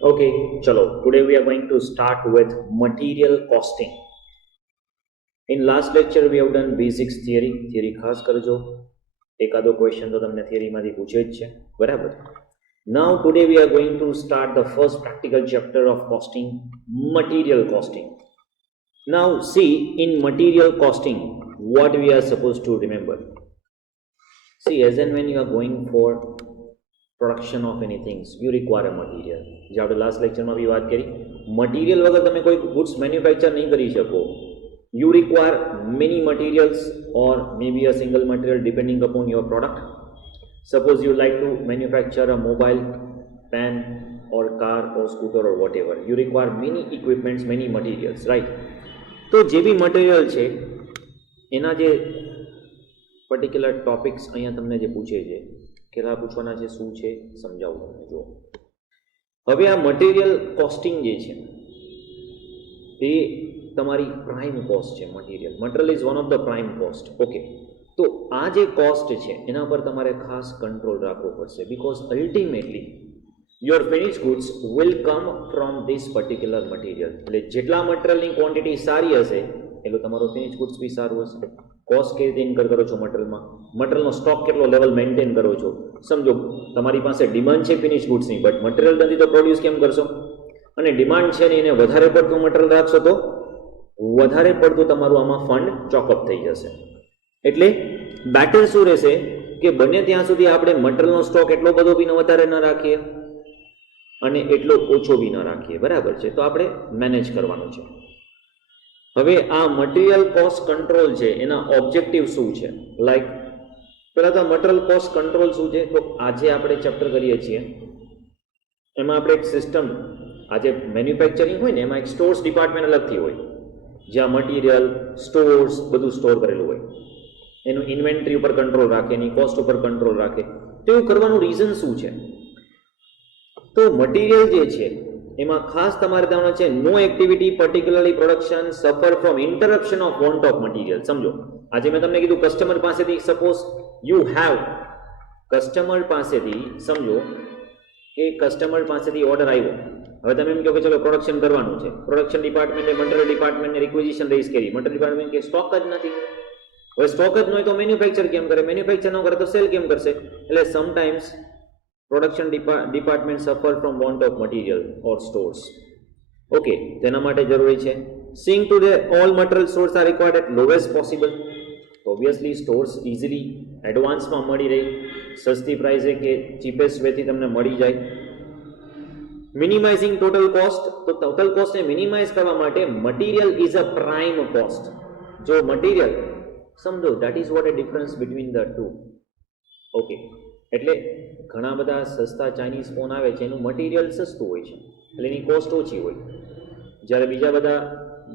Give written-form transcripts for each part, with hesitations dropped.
Okay, chalo. Today we are going to start with material costing. In last lecture we have done basics theory. Theory ખાસ કરજો. એકાદો question તો તમને theory માંથી પૂછે જ છે, બરાબર? Now today we are going to start the first practical chapter of costing, material costing. Now see, in material costing, what we are supposed to remember. See, as and when you are going for production of any things you require a material. જે આપણે last લેક્ચરમાં બી વાત કરી, material વગર તમે કોઈ goods manufacture નહીં કરી શકો. You require many materials or may be a single material depending upon your product. Suppose you like to manufacture a mobile, pen or car or scooter or whatever, you require many equipments, many materials, right? તો જે બી material છે એના જે particular topics અહીંયા તમને જે પૂછે છે, કેટલા પૂછવાના છે, શું છે, સમજાવું તમને. જો હવે આ મટીરિયલ કોસ્ટિંગ જે છે એ તમારી પ્રાઇમ કોસ્ટ છે. Material is one of the prime cost. Okay, તો આ જે કોસ્ટ છે એના પર તમારે ખાસ કંટ્રોલ રાખવો પડશે, because ultimately your finish goods will come from this particular material. એટલે જેટલા મટીરિયલની ક્વોન્ટિટી સારી હશે એટલું તમારું ફિનિશ ગુડ્સ બી સારું હશે. કોસ્ટ કેવી રીતે ઇન્કર કરો છો મટીરિયલમાં, મટીરિયલનો સ્ટોક કેટલો લેવલ મેન્ટેન કરો છો. સમજો તમારી પાસે ડિમાન્ડ છે ફિનિશ ગુડ્સની, બટ મટીરિયલ નથી તો પ્રોડ્યુસ કેમ કરશો? અને ડિમાન્ડ છે ને એને વધારે પડતું મટીરિયલ રાખશો તો વધારે પડતું તમારું આમાં ફંડ ચોકઅપ થઈ જશે. એટલે બેટર શું રહેશે કે બને ત્યાં સુધી આપણે મટીરિયલનો સ્ટોક એટલો બધો બી વધારે ન રાખીએ અને એટલો ઓછો બી ન રાખીએ, બરાબર છે? તો આપણે મેનેજ કરવાનું છે. હવે આ મટીરિયલ કોસ્ટ કંટ્રોલ છે એના ઓબ્જેક્ટિવ શું છે? લાઈક પહેલા તો મટીરિયલ કોસ્ટ કંટ્રોલ શું છે, તો આજે આપણે ચેપ્ટર કરીએ છીએ એમાં આપણે એક સિસ્ટમ, આજે મેન્યુફેક્ચરિંગ હોય ને એમાં એક સ્ટોર્સ ડિપાર્ટમેન્ટ અલગથી હોય, જ્યાં મટીરિયલ, સ્ટોર્સ બધું સ્ટોર કરેલું હોય. એનું ઇન્વેન્ટરી ઉપર કંટ્રોલ રાખે, એની કોસ્ટ ઉપર કંટ્રોલ રાખે. તો એવું કરવાનું રીઝન શું છે? તો મટીરિયલ જે છે એમાં ખાસ તમારે જાણવાનું છે, no activity particularly production suffer from interruption of want of material. સમજો આજે મેં તમને કીધું કસ્ટમર પાસેથી, સપોઝ યુ હેવ કસ્ટમર પાસેથી, સમજો કે કસ્ટમર પાસેથી ઓર્ડર આવ્યો. હવે તમે એમ કહો કે ચલો પ્રોડક્શન કરવાનું છે, પ્રોડક્શન ડિપાર્ટમેન્ટે મટીરિયલ ડિપાર્ટમેન્ટને રિક્વિઝિશન રેઝ કરી, મટીરિયલ ડિપાર્ટમેન્ટ કે સ્ટોક જ નથી. હવે સ્ટોક જ ન હોય તો મેન્યુફેક્ચર કેમ કરે? મેન્યુફેક્ચર ન કરે તો સેલ કેમ કરશે? એટલે sometimes production department suffer from want of material or stores. Okay, તેના માટે જરૂરી છે seeing to the all material stores are required at lowest possible. Obviously stores easily એડવાન્સમાં મળી રહી, સસ્તી પ્રાઇસે કે ચીપેસ્ટ વેથી તમને મળી જાય. મિનિમાઇઝિંગ ટોટલ કોસ્ટ, તો ટોટલ કોસ્ટને મિનિમાઇઝ કરવા માટે material is a prime cost. જો મટીરિયલ સમજો, that is what a difference between the two. Okay, એટલે ઘણા બધા સસ્તા ચાઇનીઝ ફોન આવે છે એનું મટીરિયલ સસ્તું હોય છે એટલે એની કોસ્ટ ઓછી હોય, જ્યારે બીજા બધા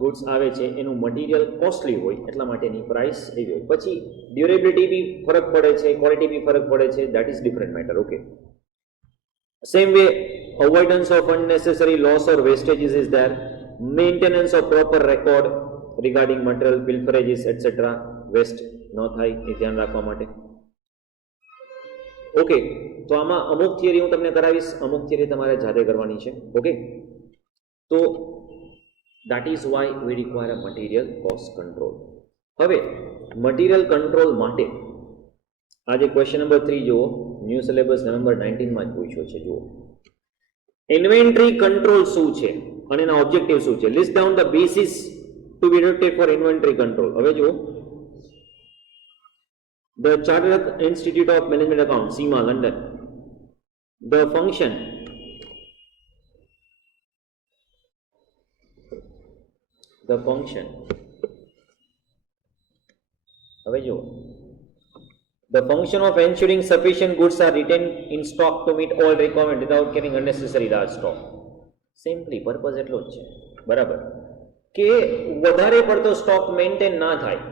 ગુડ્સ આવે છે એનું મટીરિયલ કોસ્ટલી હોય એટલા માટે એની પ્રાઇસ એવી હોય. પછી ડ્યુરેબિલિટી બી ફરક પડે છે, ક્વોલિટી બી ફરક પડે છે, that is different matter. Okay, same way avoidance of unnecessary loss or wastages is there, maintenance of proper record regarding material, pilferages etcetera, waste ન થાય એ ધ્યાન રાખવા માટે. ઓકે, તો આમાં અમુક થિયરી હું તમને કરાવીશ, અમુક થિયરી તમારે જાતે કરવાની છે. ઓકે, તો that is why we require a material cost control. હવે મટીરિયલ કંટ્રોલ માટે આજે ક્વેશ્ચન નંબર 3 જુઓ, ન્યૂ સિલેબસ નવેમ્બર 19માં જ પૂછ્યો છે. જુઓ, ઇન્વેન્ટરી કંટ્રોલ શું છે અને એના ઓબ્જેક્ટિવ શું છે. List down the basis to be adopted for inventory control. હવે જુઓ, the Chartered Institute of Management Accounts, CIMA, London. The function હવે જુઓ, the function of ensuring sufficient goods are retained in stock to meet all requirements without carrying unnecessary large stock. Simply purpose એટલો જ છે, બરાબર, કે વધારે પડતો stock maintain ના થાય.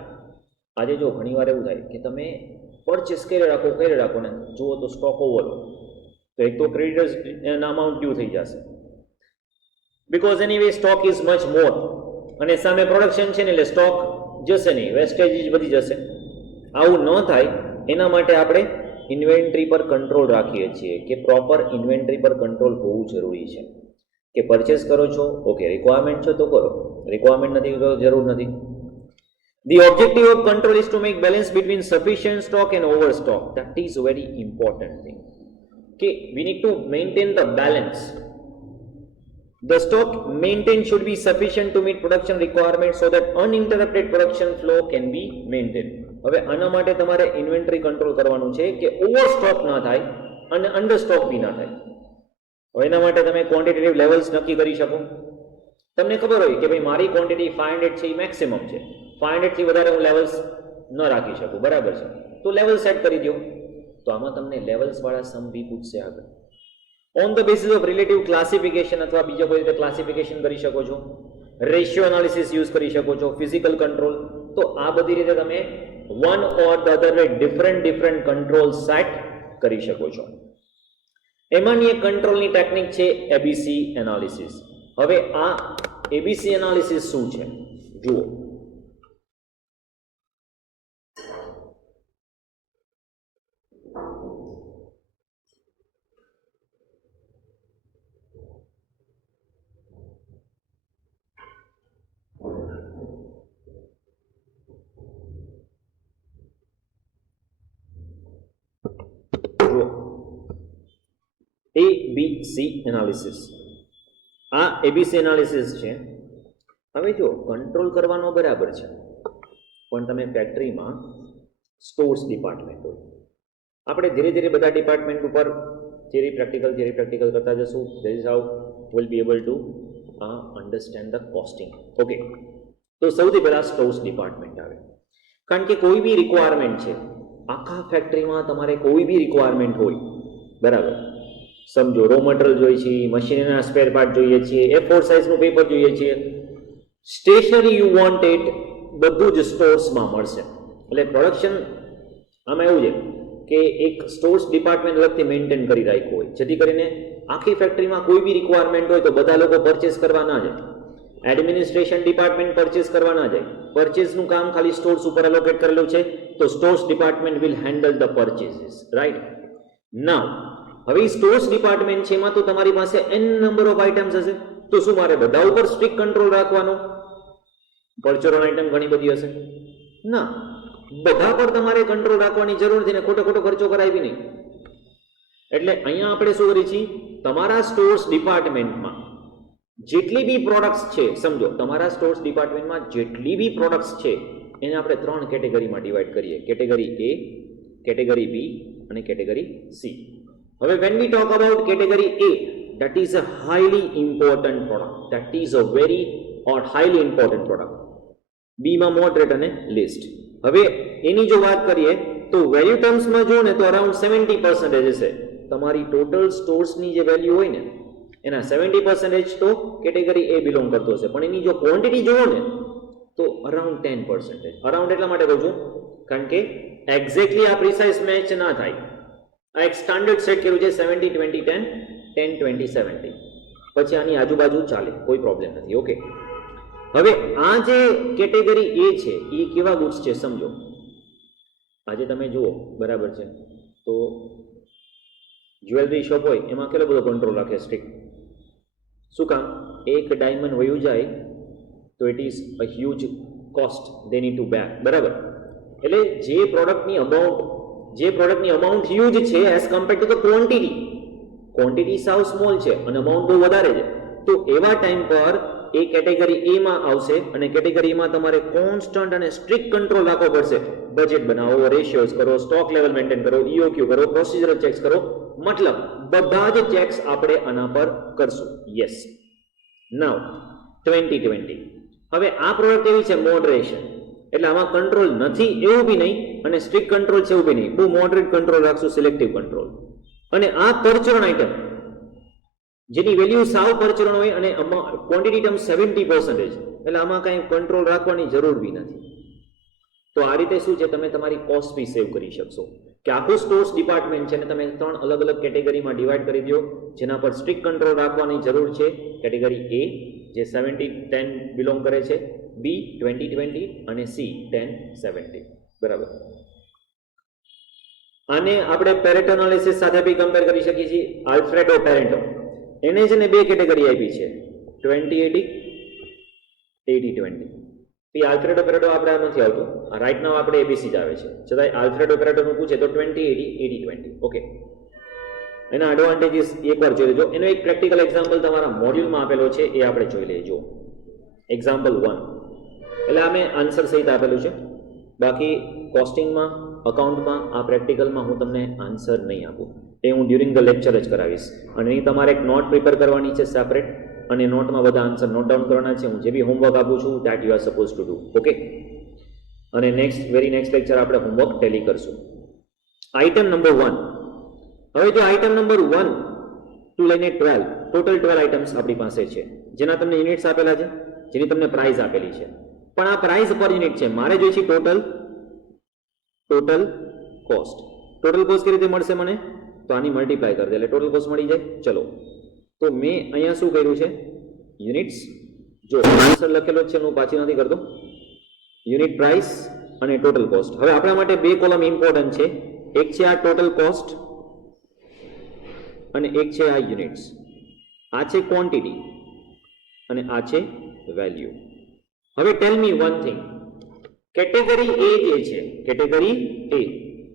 આજે જો ઘણીવાર એવું થાય કે તમે પરચેસ કરી રાખો ને જુઓ તો સ્ટોક ઓવર, તો એક તો ક્રેડિટર્સ એના અમાઉન્ટ ડ્યુ થઈ જશે, because anyway stock is much મોર, અને સામે પ્રોડક્શન છે ને એટલે સ્ટોક જશે નહીં, વેસ્ટેજ વધી જશે. આવું ન થાય એના માટે આપણે ઇન્વેન્ટરી પર કંટ્રોલ રાખીએ છીએ કે પ્રોપર ઇન્વેન્ટરી પર કંટ્રોલ હોવું જરૂરી છે કે પરચેસ કરો છો ઓકે રિક્વાયરમેન્ટ છે તો કરો રિક્વાયરમેન્ટ નથી તો જરૂર નથી. The objective of control is to make balance between sufficient stock and overstock. That is a very important thing. Okay, we need to maintain the balance. The stock maintained should be sufficient to meet production requirements so that uninterrupted production flow can be maintained. હવે આના માટે તમારે inventory control કરવાનું છે કે ઓવરસ્ટોક ના થાય અને અંડરસ્ટોક બી ના થાય. હવે એના માટે તમે ક્વોન્ટિટેટિવ લેવલ્સ નક્કી કરી શકો. તમને ખબર હોય કે ભાઈ મારી ક્વોન્ટિટી 500 છે એ મેક્સિમમ છે, 500 થી વધારે હું લેવલ્સ ન રાખી શકું, બરાબર છે, તો લેવલ સેટ કરી દો. તો આમાં તમને લેવલ્સ વાળા સમ બી પૂછશે આગળ. On the basis of relative classification અથવા બીજો કોઈ રીતે ક્લાસિફિકેશન કરી શકો છો, રેશિયો એનાલિસિસ યુઝ કરી શકો છો, ફિઝિકલ કંટ્રોલ. તો આ બધી રીતે તમે one or the other way different control set કરી શકો છો. એમાંની એક કંટ્રોલની ટેકનિક છે એબીસી એનાલિસિસ. હવે આ એબીસી એનાલિસિસ શું છે જુઓ. એબીસી એનાલિસિસ, આ એબીસી એનાલિસિસ છે. હવે જો કંટ્રોલ કરવાનો બરાબર છે, પણ તમે ફેક્ટરીમાં સ્ટોર્સ ડિપાર્ટમેન્ટ હોય, આપણે ધીરે ધીરે બધા ડિપાર્ટમેન્ટ ઉપર થિયરી પ્રેક્ટિકલ કરતા જશું. That is how will be able to understand the costing. Okay, તો સૌથી પહેલા સ્ટોર્સ ડિપાર્ટમેન્ટ આવે, કારણ કે કોઈ બી રિક્વાયરમેન્ટ છે આખા ફેક્ટરીમાં, તમારે કોઈ બી રિક્વાયરમેન્ટ હોય, બરાબર, સમજો રો મટીરિયલ જોઈએ છે, મશીનરીના સ્પેર પાર્ટ જોઈએ છીએ, A4 સાઇઝનું પેપર જોઈએ છીએ, સ્ટેશનરી યુ વોન્ટ ઇટ, બધું જ સ્ટોર્સમાં મળશે. એટલે પ્રોડક્શન આમાં એવું છે કે એક સ્ટોર્સ ડિપાર્ટમેન્ટ અલગથી મેન્ટેન કરી રાખ્યું હોય, જેથી કરીને આખી ફેક્ટરીમાં કોઈ બી રિક્વાયરમેન્ટ હોય તો બધા લોકો પરચેસ કરવા ના જાય, એડમિનિસ્ટ્રેશન ડિપાર્ટમેન્ટ પરચેસ કરવા ના જાય, પરચેસનું કામ ખાલી સ્ટોર્સ ઉપર એલોકેટ કરેલું છે, તો stores department will handle the purchases, right. Now હવે સ્ટોર્સ ડિપાર્ટમેન્ટ છે એમાં તો તમારી પાસે n નંબર ઓફ આઇટમ્સ હશે, તો શું મારે બધા ઉપર સ્ટ્રિક્ટ કંટ્રોલ રાખવાનો? પરચુરન આઇટમ ઘણી બધી હશે, ના, બધા પર તમારે કંટ્રોલ રાખવાની જરૂર નથી ને ખોટો ખર્ચો કરાવી નહીં. એટલે અહીંયા આપણે શું કરીએ છીએ, તમારા સ્ટોર્સ ડિપાર્ટમેન્ટમાં જેટલી બી પ્રોડક્ટ્સ છે, સમજો તમારા સ્ટોર્સ ડિપાર્ટમેન્ટમાં જેટલી બી પ્રોડક્ટ્સ છે એને આપણે 3 કેટેગરીમાં ડિવાઈડ કરીએ, કેટેગરી A, કેટેગરી B અને કેટેગરી C. હવે when we talk about category A, that is a highly important product, that is a very or highly important product. B માં moderate અને least. હવે એની જો વાત કરીએ તો વેલ્યુ ટર્મ્સમાં જો ને તો અરાઉન્ડ 70% હશે. તમારી ટોટલ સ્ટોર્સની જે વેલ્યુ હોય ને એના 70% તો કેટેગરી A બિલોંગ કરતો હશે, પણ એની જો ક્વોન્ટિટી જોવો ને તો અરાઉન્ડ 10%. અરાઉન્ડ એટલા માટે કહું છું કારણ કે એક્ઝેક્ટલી આ પ્રિસાઇઝ મેચ ના થાય. આ એક સ્ટાન્ડર્ડ સેટ કર્યું છે 70-20-10, 10-20-70, પછી આની આજુબાજુ ચાલે, કોઈ પ્રોબ્લેમ નથી. ઓકે, હવે આ જે કેટેગરી A છે એ કેવા ગુડ્સ છે સમજો. આજે તમે જુઓ, બરાબર છે, તો જ્વેલરી શોપ હોય એમાં કેટલો બધો કંટ્રોલ રાખે સ્ટ્રિક્ટ. શું કામ? એક ડાયમંડ વયું જાય તો it is a huge cost they need to bear, બરાબર. એટલે જે પ્રોડક્ટની અમાઉન્ટ હ્યુજ છે as compared to the quantity સાવ સ્મોલ છે અને અમાઉન્ટ બહુ વધારે છે, તો એવા ટાઈમ પર એ કેટેગરી A માં આવશે અને કેટેગરી માં તમારે કોન્સ્ટન્ટ અને સ્ટ્રિક્ટ કંટ્રોલ રાખવો પડશે. બજેટ બનાવો, રેશિયોઝ કરો, સ્ટોક લેવલ મેન્ટેન કરો, EOQ કરો, પ્રોસિજરલ ચેક્સ કરો, મતલબ બધા જ ચેક્સ આપણે આના પર કરશું. યસ. નાઉ 2020, હવે આ પ્રોડક્ટ એવી છે મોડરેશન, એટલે આમાં કંટ્રોલ નથી એવું બી નહીં અને સ્ટ્રિક્ટ કંટ્રોલ છે એવું બી નહીં, બહુ મોડરેટ કંટ્રોલ રાખશું, સિલેક્ટિવ કંટ્રોલ. અને આ પરચુરણ આઇટમ જેની વેલ્યુ સાવ પરચુરણ હોય અને ક્વોન્ટિટી ટર્મ 70%, એટલે આમાં કાંઈ કંટ્રોલ રાખવાની જરૂર બી નથી. તો આ રીતે શું છે, તમે તમારી કોસ્ટ બી સેવ કરી શકશો કે આખું સ્ટોર્સ ડિપાર્ટમેન્ટ છે ને તમે 3 અલગ અલગ કેટેગરીમાં ડિવાઈડ કરી દો, જેના પર સ્ટ્રિક્ટ કંટ્રોલ રાખવાની જરૂર છે. કેટેગરી A જે 70-10 બિલોંગ કરે છે, B 20-20 અને C 10-70, બરાબર. આને આપણે પેરેટો એનાલિસિસ સાથે બી કમ્પેર કરી શકીએ છીએ. આલ્ફ્રેડો પેરેટો એને છે ને બે કેટેગરી આપી છે, 20-80, 80-20. આલ્ફ્રેડો પેરેટો આપણે આ નથી આવતું, રાઈટ નાવ આપણે એબીસી જ આવે છે. છતાંય આલ્ફ્રેડો પેરેટોનું પૂછે તો 20-80, 80-20. ઓકે, એના એડવાન્ટેજીસ એકવાર જોઈ લેજો. એનો એક પ્રેક્ટિકલ એક્ઝામ્પલ તમારા મોડ્યુલમાં આપેલો છે, એ આપણે જોઈ લેજો. એક્ઝામ્પલ 1 એટલે આ મેં આન્સર સહિત આપેલું છે. બાકી કોસ્ટિંગમાં, અકાઉન્ટમાં, આ પ્રેક્ટિકલમાં હું તમને આન્સર નહીં આપું, એ હું ડ્યુરિંગ ધ લેક્ચર જ કરાવીશ. અને એ તમારે એક નોટ પ્રિપેર કરવાની છે સેપરેટ, અને નોટમાં બધા આન્સર નોટ ડાઉન કરવાના છે. હું જે બી હોમવર્ક આપું છું that you are suppose to do. Okay, અને વેરી નેક્સ્ટ લેક્ચર આપણે હોમવર્ક ટેલી કરશું. Item number 1. હવે જો આઇટમ નંબર 1 ટુ લઈને 12, ટોટલ 12 આઇટમ્સ આપણી પાસે છે, જેના તમને યુનિટ્સ આપેલા છે, જેની તમને પ્રાઇસ આપેલી છે. પણ આ પ્રાઇસ પર યુનિટ છે, મારે જોઈએ છે ટોટલ કોસ્ટ. ટોટલ કોસ્ટ કેવી રીતે મળશે મને? તો આની મલ્ટીપ્લાય કરી દે એટલે ટોટલ કોસ્ટ મળી જાય. ચલો, તો મેં અહીંયા શું કર્યું છે? યુનિટ્સ. જો આન્સર લખેલો છે, હું પાછી નથી કરતો. યુનિટ પ્રાઇસ અને ટોટલ કોસ્ટ. હવે આપણા માટે બે કોલમ ઇમ્પોર્ટન્ટ છે. એક છે આ ટોટલ કોસ્ટ અને એક છે આ યુનિટ્સ. આ છે ક્વોન્ટિટી અને આ છે વેલ્યુ. હવે ટેલ મી વન થિંગ, કેટેગરી એ જે છે, કેટેગરી એ,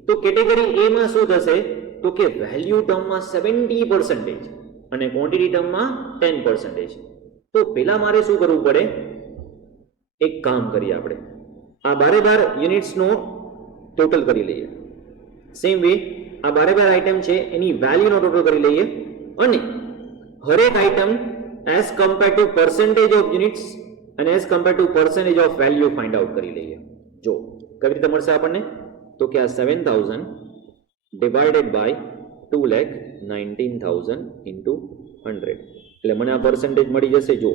તો કેટેગરી એ માં શું થશે? તો કે વેલ્યુ ટર્મમાં 70% અને ક્વોન્ટિટી ટર્મમાં 10%. તો પેલા મારે શું કરવું પડે? એક કામ કરીએ આપણે, આ 12 યુનિટ્સનો ટોટલ કરી લઈએ. સેમ વે આ 12 આઇટમ છે એની વેલ્યુનો ટોટલ કરી લઈએ, અને હરેક item as compare to percentage of units અને as compare to percentage of value find out કરી લઈએ. જો કેવી રીતે મળશે આપણને? તો કે આ 7000 ડિવાઇડેડ બાય 2,19,000 ઇન્ટુ 100, એટલે મને આ પર્સન્ટેજ મળી જશે. જો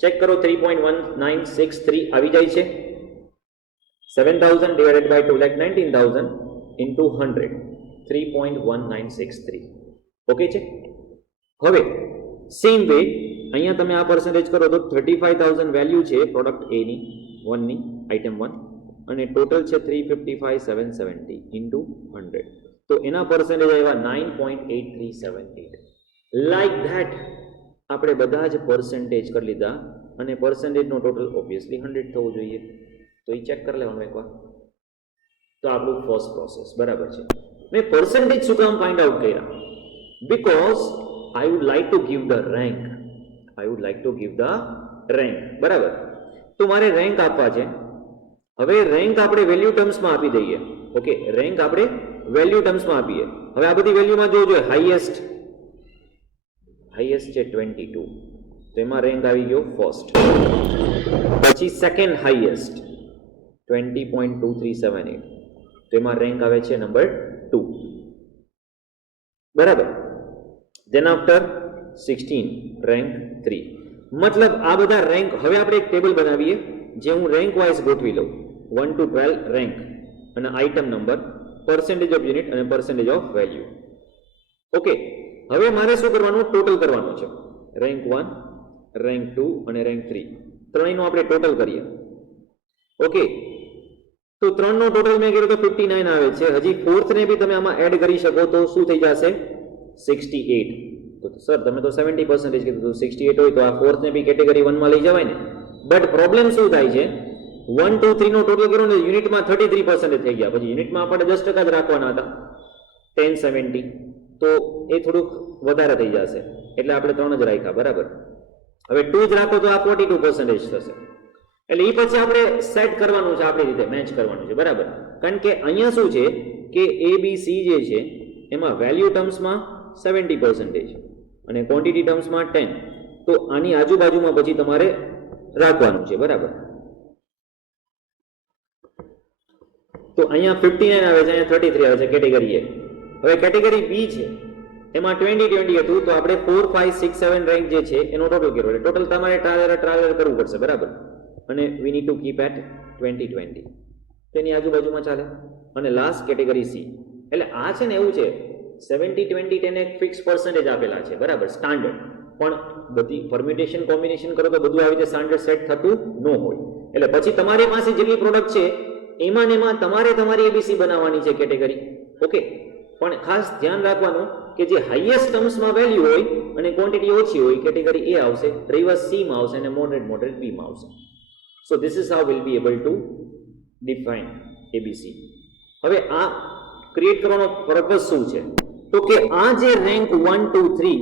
ચેક કરો, 3.1963 આવી જાય છે. 7000 ડિવાઇડેડ બાય 2,19,000 ઇન્ટુ 100, 3.1963. ઓકે છે. હવે સેમ વે અહીંયા તમે આ પર્સન્ટેજ કરો તો 35,000 વેલ્યુ છે પ્રોડક્ટ એ ની, 1 ની, આઇટમ 1, અને ટોટલ છે 355,770 ઇન્ટુ 100, તો એના પર્સન્ટેજ આવ્યા 9.8378. લાઈક ધેટ આપણે બધા જ પર્સન્ટેજ કરી લીધા, અને પર્સન્ટેજનો ટોટલ ઓબ્વિયસલી 100 થવું જોઈએ. તો એ ચેક કરી લેવાનું એકવાર. તો આપણું ફર્સ્ટ પ્રોસેસ બરાબર છે. મેં પર્સન્ટેજ શું કામ ફાઇન્ડ આઉટ કર્યા? Because I would like to give the rank. બરાબર. તો મારે રેન્ક આપવા છે. હવે રેન્ક આપણે વેલ્યુ ટર્મ્સમાં આપી દઈએ. ઓકે, રેન્ક આપણે વેલ્યુ ટર્મ્સમાં આપીએ. હવે આ બધી વેલ્યુમાં જોજો, હાઈએસ્ટ છે 22, તો એમાં રેન્ક આવી ગયો ફર્સ્ટ. પછી સેકન્ડ હાઈએસ્ટ 20.2378, તો એમાં રેન્ક આવે છે નંબર 2. બરાબર. Than after 16 rank 3. મતલબ આ બધા રેન્ક, હવે આપણે એક ટેબલ બનાવીએ જે હું રેન્ક વાઇઝ ગોઠવી લઉં, 1 to 12 રેન્ક, અને item number, percentage of unit અને પર્સન્ટેજ ઓફ વેલ્યુ. ઓકે, હવે મારે શું કરવાનું? ટોટલ કરવાનું છે. રેન્ક 1, રેન્ક 2 અને રેન્ક 3, ત્રણેયનું આપણે ટોટલ કરીએ. ઓકે, તો 3 નો ટોટલ મેં કર્યું તો 59 આવે છે. હજી ફોર્થ ને બી તમે આમાં એડ કરી શકો તો શું થઈ જશે? 68. તો સર તમે તો 70% કીધું, તો 68 હોય તો આ ફોર્થ ને બી કેટેગરી 1 માં લઈ જવાય ને. બટ પ્રોબ્લેમ શું થાય છે? 1, 2, 3 નો ટોટલ કર્યો ને યુનિટમાં 33% થઈ ગયા. પછી યુનિટમાં આપણે 10% જ રાખવાના હતા, 1070, તો એ થોડુંક વધારે થઈ જશે, એટલે આપણે 3 જ રાખ્યા. બરાબર. હવે 2 જ રાખો તો આ 42% થશે. એટલે એ પછી આપણે સેટ કરવાનું છે, આપણી રીતે મેચ કરવાનું છે. બરાબર. કારણ કે અહીંયા શું છે કે ABC જે છે એમાં વેલ્યુ ટર્મ્સમાં 70% અને ક્વોન્ટિટી ટર્મ્સમાં 10, તો આની આજુબાજુમાં પછી તમારે રાખવાનું છે. બરાબર. તો અહીંયા 59 આવે છે, અહીંયા 33 આવે છે કેટેગરી એ. હવે કેટેગરી બી છે એમાં 20 હતું, તો આપણે 4, 5, 6, 7 રેન્ક જે છે એનો ટોટલ કર્યો, એટલે ટોટલ તમારે ટ્રાયલ કરવું પડશે. બરાબર. અને we need to keep at 20, તેની આજુબાજુમાં ચાલે. અને લાસ્ટ કેટેગરી સી, એટલે આ છે ને એવું છે 70, 20, 10 એક ફિક્સ પર્સન્ટેજ આપેલા છે. બરાબર, સ્ટાન્ડર્ડ. પણ બધી પરમ્યુટેશન કોમ્બિનેશન કરો તો બધું આવી રીતે સ્ટાન્ડર્ડ સેટ થતું ન હોય. એટલે પછી તમારી પાસે જેટલી પ્રોડક્ટ છે એમાં ને એમાં તમારે તમારી એબીસી બનાવવાની છે કેટેગરી, ઓકે, પણ ખાસ ધ્યાન રાખવાનું કે જે હાઈએસ્ટ ટર્મ્સમાં વેલ્યુ હોય અને ક્વોન્ટિટી ઓછી હોય કેટેગરી એ આવશે, રિવર્સ સી માં આવશે અને મોડરેટ બી માં આવશે. So this is how will be able to define ABC. હવે આ ક્રિએટ કરવાનો પર્પઝ શું છે? તો કે આ જે રેન્ક 1 2 3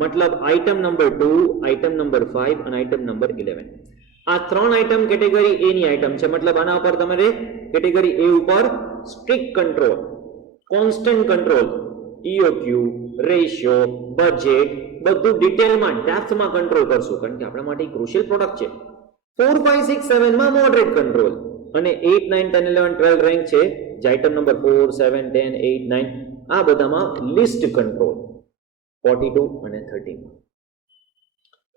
મતલબ આઇટમ નંબર 2, આઇટમ નંબર 5 અને આઇટમ નંબર 11, આ ત્રણ આઇટમ કેટેગરી એ ની આઇટમ છે. મતલબ આના ઉપર તમારે કેટેગરી એ ઉપર strict control, constant control, EOQ, ratio, budget બધું ડિટેલમાં ડેપ્થમાં કંટ્રોલ કરશું, કારણ કે આપણા માટે ક્રુશિયલ પ્રોડક્ટ છે. 4 5 6 7 માં મોડરેટ કંટ્રોલ અને 8 9 10 11 12 રેન્ક છે જે આઇટમ નંબર 4 7 10 8 9 આ બધામાં લિસ્ટ કંટ્રોલ 42 અને 13.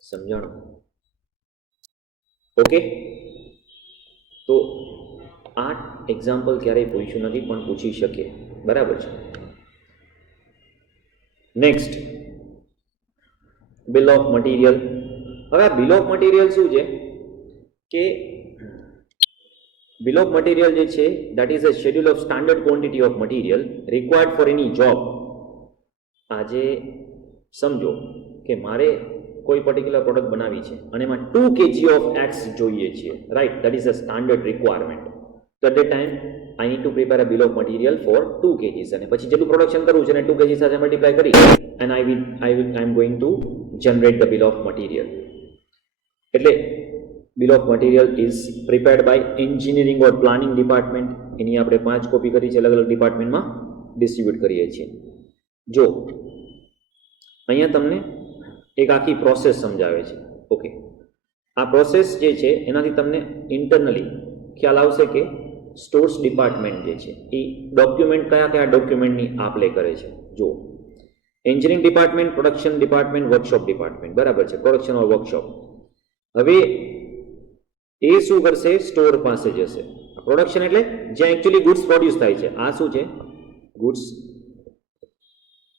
સમજાણું? ઓકે, તો આ એક્ઝામ્પલ ક્યારેય પૂછ્યું નથી પણ પૂછી શકે, બરાબર છે. Next, bill of material. હવે આ બિલ ઓફ મટીરિયલ શું છે કે બિલ ઓફ મટીરિયલ જે છે that is a schedule of standard quantity of material required for any job. આજે સમજો કે મારે કોઈ પર્ટિક્યુલર પ્રોડક્ટ બનાવી છે અને એમાં 2 kg ઓફ એક્સ જોઈએ છે, right? That is a standard requirement. તો at the time I need to prepare a bill of material for 2 kg અને પછી જેટલું પ્રોડક્શન કરવું છે એને 2 kg સાથે મલ્ટીપ્લાય કરી and I am going to generate the bill of material. એટલે bill of material is prepared by engineering or planning department. એની આપણે 5 કોપી કરી છે, અલગ અલગ ડિપાર્ટમેન્ટમાં ડિસ્ટ્રીબ્યુટ કરીએ છીએ. જો અહીંયા તમને એક આખી પ્રોસેસ સમજાવે છે. ઓકે, આ પ્રોસેસ જે છે એનાથી તમને ઇન્ટરનલી ખ્યાલ આવશે કે સ્ટોર્સ ડિપાર્ટમેન્ટ જે છે એ ડોક્યુમેન્ટ કયા ડોક્યુમેન્ટની આપ-લે કરે છે. જો engineering department, production department, workshop department, બરાબર છે, પ્રોડક્શન ઓર વર્કશોપ. હવે એ શું કરશે? સ્ટોર પાસે જશે. પ્રોડક્શન એટલે જ્યાં એકચ્યુઅલી ગુડ્સ પ્રોડ્યુસ થાય છે. આ શું છે? ગુડ્સ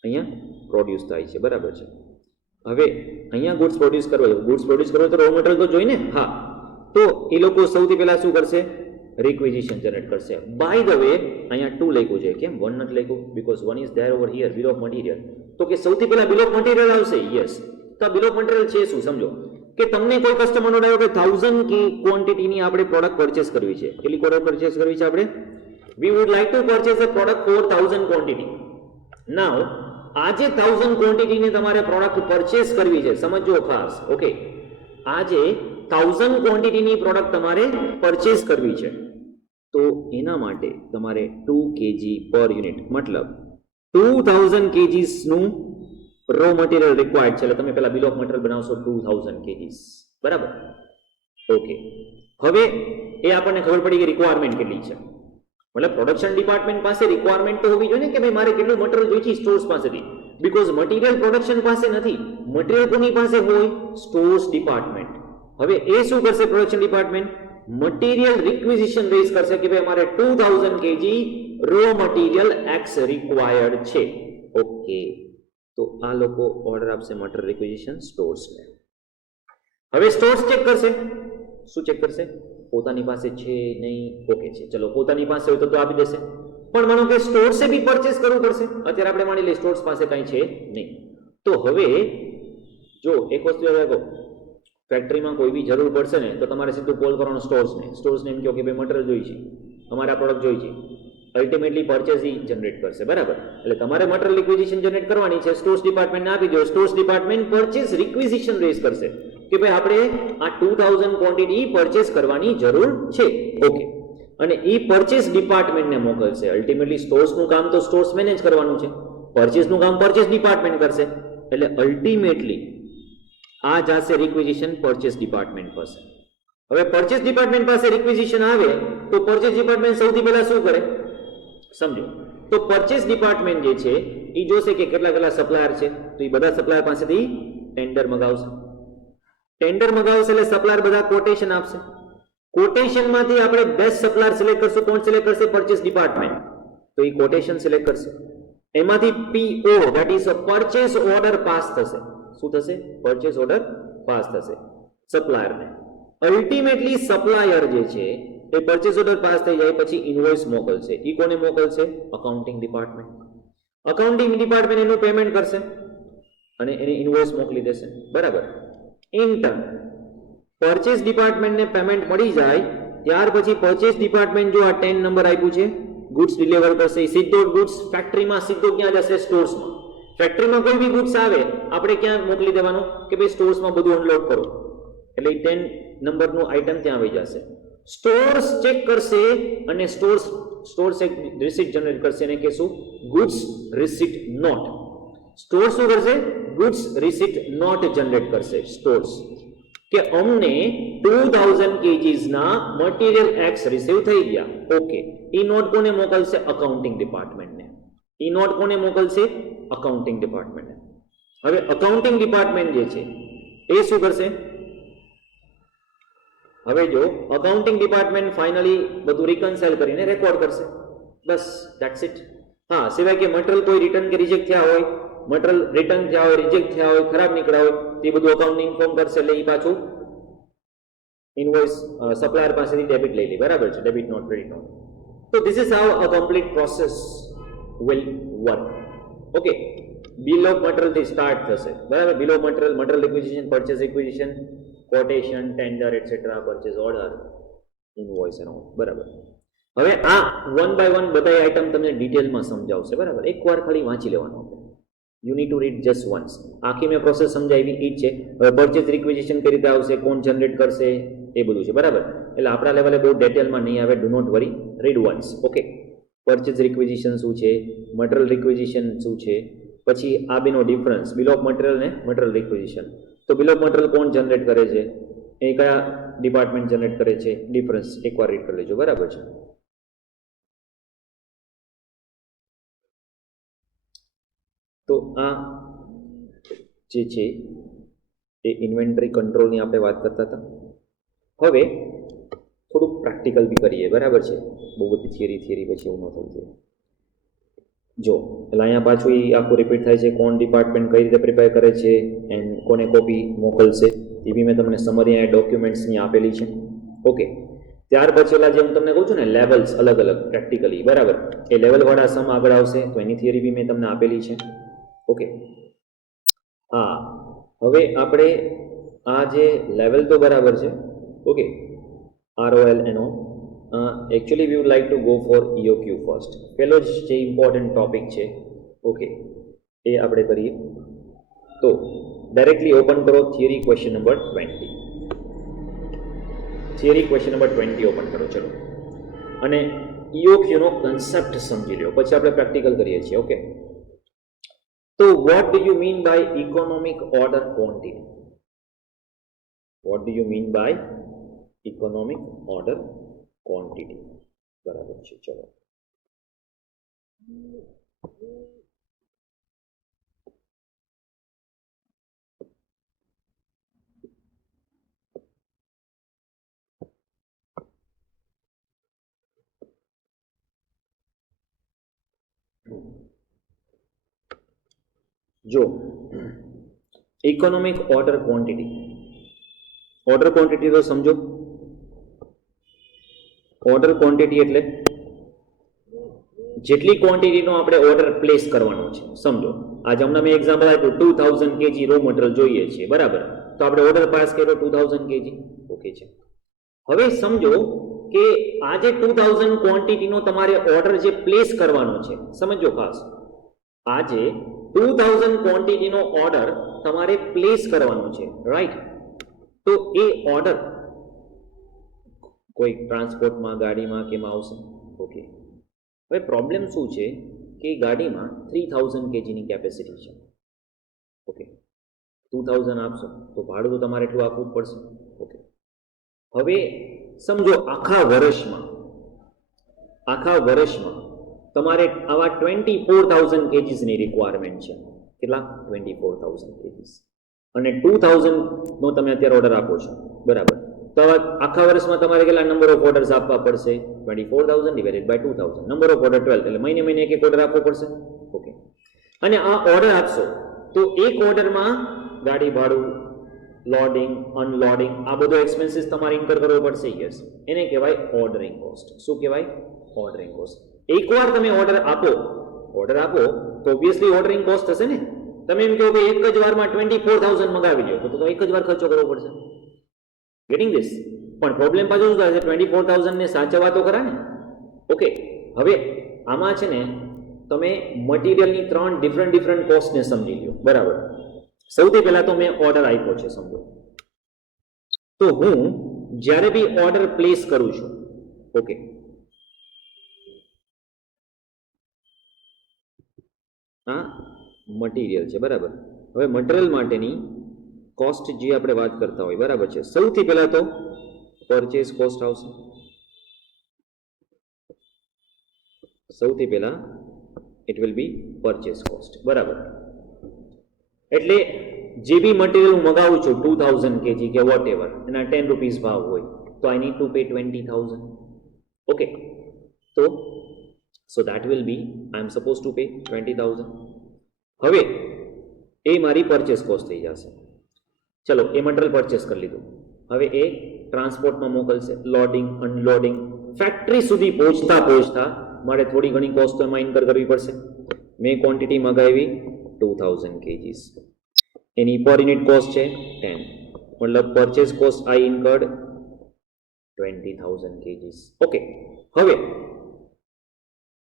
અહીંયા પ્રોડ્યુસ થાય છે, બરાબર છે. હવે અહીંયા ગુડ્સ પ્રોડ્યુસ કરવો તો રો મટીરિયલ તો જોઈએ ને. હા, તો એ લોકો સૌથી પહેલા શું કરશે? રિક્વિઝિશન જનરેટ કરશે. બાય ધ વે અહીંયા 2 લખ્યું છે, કેમ 1 નથી લખ્યું? Because 1 is there over here, bill of material. તો કે સૌથી પહેલા બિલ ઓફ મટીરિયલ આવશે. યસ, તો આ બિલ ઓફ મટીરિયલ છે શું? સમજો કે તમને કોઈ કસ્ટમરનો ડાયો કે 1000 કી ક્વોન્ટિટીની આપણે પ્રોડક્ટ પરચેસ કરવી છે. કેટલી પ્રોડક્ટ પરચેસ કરવી છે આપણે? We would like to purchase a product for 1000 quantity. Now આજે 1000 ક્વોન્ટિટીની તમારે પ્રોડક્ટ પરચેસ કરવી છે. સમજો ખાસ. ઓકે, આજે 1000 ક્વોન્ટિટીની પ્રોડક્ટ તમારે પરચેસ કરવી છે, તો એના માટે તમારે 2 kg પર યુનિટ મતલબ 2000 kgs નું રો મટીરિયલ રિક્વાયર્ડ છે. એટલે તમે પહેલા બિલ ઓફ મટીરિયલ બનાવશો 2000 kgs, બરાબર? ઓકે, હવે એ આપણને ખબર પડી કે રિક્વાયરમેન્ટ કેટલી છે. મતલબ પ્રોડક્શન ડિપાર્ટમેન્ટ પાસે રિક્વાયરમેન્ટ તો હોવી જોઈએ ને કે ભાઈ મારે કેટલું મટીરિયલ જોઈએ છે સ્ટોર્સ પાસેથી. બીકોઝ મટીરિયલ પ્રોડક્શન પાસે નથી, મટીરિયલ કોની પાસે હોય? Stores department. હવે એ શું કરશે? Production department material requisition raise કરશે કે ભાઈ અમારે 2000 kg raw material X required છે. ઓકે, તો આ લોકો ઓર્ડર આપશે મટીરિયલ રિક્વિઝિશન સ્ટોર્સને. હવે સ્ટોર્સ ચેક કરશે. શું ચેક કરશે? પોતાની પાસે છે નહીં. ઓકે છે, ચલો પોતાની પાસે હોય તો આપી દેશે. પણ માનો કે સ્ટોર્સે બી પરચેસ કરવું પડશે. અત્યારે આપણે માની લઈએ સ્ટોર્સ પાસે કંઈ છે નહીં. તો હવે જો એક વસ્તુ યાદ રાખો, ફેક્ટરીમાં કોઈ બી જરૂર પડશે ને તો તમારે સીધું કોલ કરવાનો સ્ટોર્સને એમ કહો કે ભાઈ મટીરિયલ જોઈએ છે, અમારે આ પ્રોડક્ટ જોઈએ છે. અલ્ટિમેટલી પરચેસ જનરેટ કરશે, બરાબર? એટલે તમારે મટીરિયલ રિક્વિઝિશન જનરેટ કરવાની છે, સ્ટોર્સ ડિપાર્ટમેન્ટને આપી દો. Stores department purchase requisition raise કરશે કે ભાઈ આપણે આ 2000 ક્વોન્ટિટી પરચેસ કરવાની જરૂર છે. ઓકે, અને એ પરચેસ ડિપાર્ટમેન્ટને મોકલશે. અલ્ટિમેટલી સ્ટોર્સનું કામ તો સ્ટોર્સ મેનેજ કરવાનું છે, પરચેસનું કામ પરચેસ ડિપાર્ટમેન્ટ કરશે. એટલે અલ્ટિમેટલી આ જશે રિક્વિઝિશન પરચેસ ડિપાર્ટમેન્ટ પાસે. હવે પરચેસ ડિપાર્ટમેન્ટ પાસે રિક્વિઝિશન આવે તો પરચેસ ડિપાર્ટમેન્ટ સૌથી પહેલા શું કરે? સમજો તો પરચેસ ડિપાર્ટમેન્ટ જે છે એ જોશે કે કેટલા સપ્લાયર છે, તો એ બધા સપ્લાયર પાસેથી ટેન્ડર મગાવશે. ટેન્ડર મગાવશે એટલે સપ્લાયર બધા કોટેશન આપશે. કોટેશનમાંથી આપણે બેસ્ટ સપ્લાયર સિલેક્ટ કરશું. કોણ સિલેક્ટ કરશે? Purchase department. તો એ કોટેશન સિલેક્ટ કરશે. એમાંથી PO that is purchase order pass થશે. શું થશે? પરચેસ ઓર્ડર પાસ થશે સપ્લાયરને. અલ્ટિમેટલી સપ્લાયર જે છે એ પરચેસ ઓર્ડર પાસ થઈ જાય પછી ઇનવોઇસ મોકલશે. ઈ કોને મોકલશે? Accounting department. અકાઉન્ટિંગ ડિપાર્ટમેન્ટ એનું પેમેન્ટ કરશે અને એને ઇનવોઇસ મોકલી દેશે. બરાબર. ઇન ટર્ન પરચેસ ડિપાર્ટમેન્ટને પેમેન્ટ મળી જાય ત્યાર પછી પરચેસ ડિપાર્ટમેન્ટ જો આ 10 નંબર આપ્યું છે ગુડ્સ ડિલિવર કરશે. સીધો ગુડ્સ ફેક્ટરીમાં સીધો ક્યાં જશે? સ્ટોર્સમાં. ફેક્ટરીમાં કોઈ બી ગુડ્સ આવે આપણે ક્યાં મોકલી દેવાનું કે ભાઈ સ્ટોર્સમાં બધું અનલોડ કરો. એટલે 10 નંબરનું આઈટમ ત્યાં આવી જશે. સ્ટોર્સ ચેક કરશે અને સ્ટોર્સ એક રિસીટ જનરેટ કરશે અને કહેશું ગુડ્સ રિસીટ નોટ. સ્ટોર્સ શું કરશે? ગુડ્સ રિસીટ નોટ જનરેટ કરશે સ્ટોર્સ કે અમને 2000 kgs ના મટીરિયલ એક્સ રિસીવ થઈ ગયા. ઓકે. ઈ નોટ કોને મોકલશે? અકાઉન્ટિંગ ડિપાર્ટમેન્ટને. ઈ નોટ કોને મોકલશે? અકાઉન્ટિંગ ડિપાર્ટમેન્ટને. હવે અકાઉન્ટિંગ ડિપાર્ટમેન્ટ જે છે એ શું કરશે? હવે જો અકાઉન્ટિંગ ડિપાર્ટમેન્ટ ફાઇનલી બધું રિકન્સાઇલ કરીને રેકોર્ડ કરશે. બસ ધેટ્સ ઇટ. હા, સિવાય કે મટીરિયલ કોઈ રિટર્ન કે રિજેક્ટ થયા હોય, મટીરિયલ રિટર્ન થયા હોય, રિજેક્ટ થયા હોય, ખરાબ નીકળ્યા હોય તે બધું અકાઉન્ટિંગ ઇન્ફોર્મ કરશે. એટલે એ પાછું ઇનવોઇસ સપ્લાયર પાસેથી ડેબિટ લઈ લે. બરાબર છે? Debit note, credit note. તો this is how a complete process will work. Okay. Bill of material થી સ્ટાર્ટ થશે. બરાબર. Bill of material, material requisition, purchase requisition, quotation, tender etcetera, purchase order, invoice and all. બરાબર. હવે આ one by one બધા item તમને ડિટેલમાં સમજાવશે. બરાબર. એકવાર ખાલી વાંચી લેવાનું. You need to read just once. આખી મેં પ્રોસેસ સમજાવી ઈ જ છે. હવે પરચેસ રિક્વિઝિશન કઈ રીતે આવશે, કોણ જનરેટ કરશે, એ બધું છે. બરાબર. એટલે આપણા લેવલે બહુ ડિટેલમાં નહીં આવે. Do not worry, read once. Okay. Purchase requisition શું છે, મટીરિયલ રિક્વિઝિશન શું છે, પછી આ બેનો ડિફરન્સ, બિલ ઓફ મટીરિયલ ને મટીરિયલ રિક્વિઝિશન. તો બિલ ઓફ મટીરિયલ કોણ જનરેટ કરે છે, એ કયા ડિપાર્ટમેન્ટ જનરેટ કરે છે, ડિફરન્સ એકવાર રીડ કરી લેજો. બરાબર છે. તો આ જે છે એ ઇન્વેન્ટરી કંટ્રોલની આપણે વાત કરતા હતા. હવે થોડુંક પ્રેક્ટિકલ બી કરીએ. બરાબર છે? બહુ બધી થિયરી પછી એવું ન થવું જોઈએ. જો એટલે અહીંયા પાછું એ આખું રિપીટ થાય છે. કોણ ડિપાર્ટમેન્ટ કઈ રીતે પ્રિપેર કરે છે એન્ડ કોને કોપી મોકલશે એ બી મેં તમને સમરી અહીંયા ડોક્યુમેન્ટ્સની આપેલી છે. ઓકે. ત્યાર પછીલા જે હું તમને કહું છું ને લેવલ્સ અલગ અલગ પ્રેક્ટિકલી. બરાબર. એ લેવલવાળા સમ આગળ આવશે તો એની થિયરી બી મેં તમને આપેલી છે. ઓકે. હા, હવે આપણે આ જે લેવલ તો બરાબર છે. ઓકે. ROL એનો actually we would like to go for EOQ first. પહેલો જ જે ઇમ્પોર્ટન્ટ ટોપિક છે. ઓકે, એ આપણે કરીએ. તો ડાયરેક્ટલી ઓપન કરો theory question number 20. Theory question number 20 open કરો. ચલો, અને EOQ નો કન્સેપ્ટ સમજી લો, પછી આપણે પ્રેક્ટિકલ કરીએ છીએ. ઓકે. તો what do you mean by economic order quantity? What do you mean by economic order quantity? બરાબર છે. ચલો, જો economic order quantity, order quantity તો સમજો. ઓર્ડર ક્વોન્ટિટી એટલે જેટલી ક્વોન્ટિટીનો આપણે ઓર્ડર પ્લેસ કરવાનો છે. સમજો આજે હમણાં મેં એક્ઝામ્પલ આપ્યું 2000 kg રો મટીરિયલ જોઈએ છે. બરાબર. તો આપણે ઓર્ડર પાસ કર્યો 2000 kg. ઓકે છે. હવે સમજો કે આજે 2000 ક્વોન્ટિટીનો તમારે ઓર્ડર જે પ્લેસ કરવાનો છે, સમજો ખાસ, આજે 2000 ક્વોન્ટિટીનો ઓર્ડર તમારે પ્લેસ કરવાનો છે. રાઈટ. તો એ ઓર્ડર કોઈ ટ્રાન્સપોર્ટમાં, ગાડીમાં કેમ આવશે? ઓકે. હવે પ્રોબ્લેમ શું છે કે ગાડીમાં 3000 kgની કેપેસિટી છે. ઓકે. 2000 આપશો તો ભાડું તો તમારે એટલું આપવું જ પડશે. ઓકે. હવે સમજો આખા વર્ષમાં તમારે આવા 24000 kgsની રિક્વાયરમેન્ટ છે. કેટલા? 24000 kgs. અને 2000 નો તમે અત્યારે ઓર્ડર આપો છો. બરાબર. તો આખા વર્ષમાં તમારે કેટલા નંબર ઓફ ઓર્ડર્સ આપવા પડશે? 24000 divided by 2000, number of order 12, એટલે મહિને એક ઓર્ડર આપવો પડશે. ઓકે. અને આ ઓર્ડર આપશો તો એક ઓર્ડરમાં ગાડી ભાડું, લોડિંગ, અનલોડિંગ, આ બધો એક્સપેન્સીસ તમારે ઇન્કર કરવો પડશે. યસ, એને કહેવાય ઓર્ડરિંગ કોસ્ટ. શું કહેવાય? Ordering cost. એકવાર તમે ઓર્ડર આપો તો ઓબ્વિયસલી ઓર્ડરિંગ કોસ્ટ થશે ને. તમે એમ કહો કે એક જ વારમાં 24,000 મંગાવી લો તો એક જ વાર ખર્ચો કરવો પડશે. Gating this? પણ પ્રોબ્લેમ પાછું શું થાય છે? 24,000 ને સાચવવા તો ખરા ને. ઓકે, હવે આમાં છે ને તમે મટીરિયલની 3 ડિફરન્ટ કોસ્ટને સમજી લો. બરાબર. સૌથી પહેલા તો મેં ઓર્ડર આપ્યો છે, સમજો. તો હું જ્યારે બી ઓર્ડર પ્લેસ કરું છું, ઓકે, આ મટીરિયલ છે, બરાબર. હવે મટીરિયલ માટેની કોસ્ટ જે આપણે વાત કરતા હોય, બરાબર છે. સૌથી પહેલા તો પરચેસ કોસ્ટ આવશે. સૌથી પહેલા it will be purchase cost, બરાબર. એટલે જે બી મટીરિયલ હું મગાવું છું 2000 kg કે વોટ એવર, એના 10 રૂપીસ ભાવ હોય તો I need to pay 20,000. Okay, તો so that will be I am suppose to pay 20,000. હવે એ મારી પરચેસ કોસ્ટ થઈ જશે. ચલો, એ મટીરિયલ પરચેસ કરી લીધું. હવે એ ટ્રાન્સપોર્ટમાં મોકલશે, લોડિંગ, અનલોડિંગ, ફેક્ટરી સુધી પહોંચતા મારે થોડી ઘણી કોસ્ટ તો એમાં ઇન્કર કરવી પડશે. મેં ક્વોન્ટિટી મગાવી 2000 kgs, એની પર યુનિટ કોસ્ટ છે 10, મતલબ પરચેસ કોસ્ટ આઈ ઇન્કર્ડ 20,000 kgs. ઓકે, હવે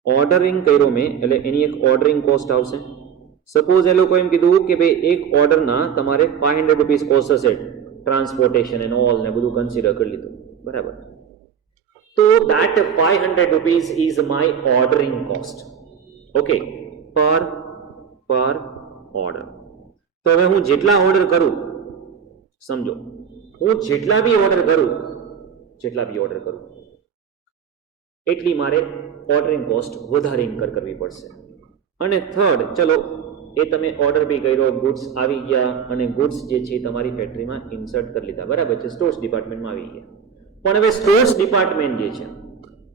ઓર્ડરિંગ કર્યો મેં, એટલે એની એક ઓર્ડરિંગ કોસ્ટ આવશે. સપોઝ એ લોકો એમ કીધું કે ભાઈ એક ઓર્ડરના તમારે 500 રૂપીસ કોસ્ટ હશે, ટ્રાન્સપોર્ટેશન એન્ડ ઓલ ને બધું કન્સિડર કરી લીધું, બરાબર. તો that 500 rupees is my ordering cost. Okay, per order. તો હવે હું જેટલા ઓર્ડર કરું, સમજો, હું જેટલા બી ઓર્ડર કરું એટલી મારે ઓર્ડરિંગ કોસ્ટ વધારે ઇન્કર કરવી પડશે. અને થર્ડ, ચલો એ તમે ઓર્ડર બી કર્યો, ગુડ્સ આવી ગયા અને ગુડ્સ જે છે તમારી ફેક્ટરીમાં ઇન્સર્ટ કરી લીધા, બરાબર છે, સ્ટોર્સ ડિપાર્ટમેન્ટમાં આવી ગયા. પણ હવે સ્ટોર્સ ડિપાર્ટમેન્ટ જે છે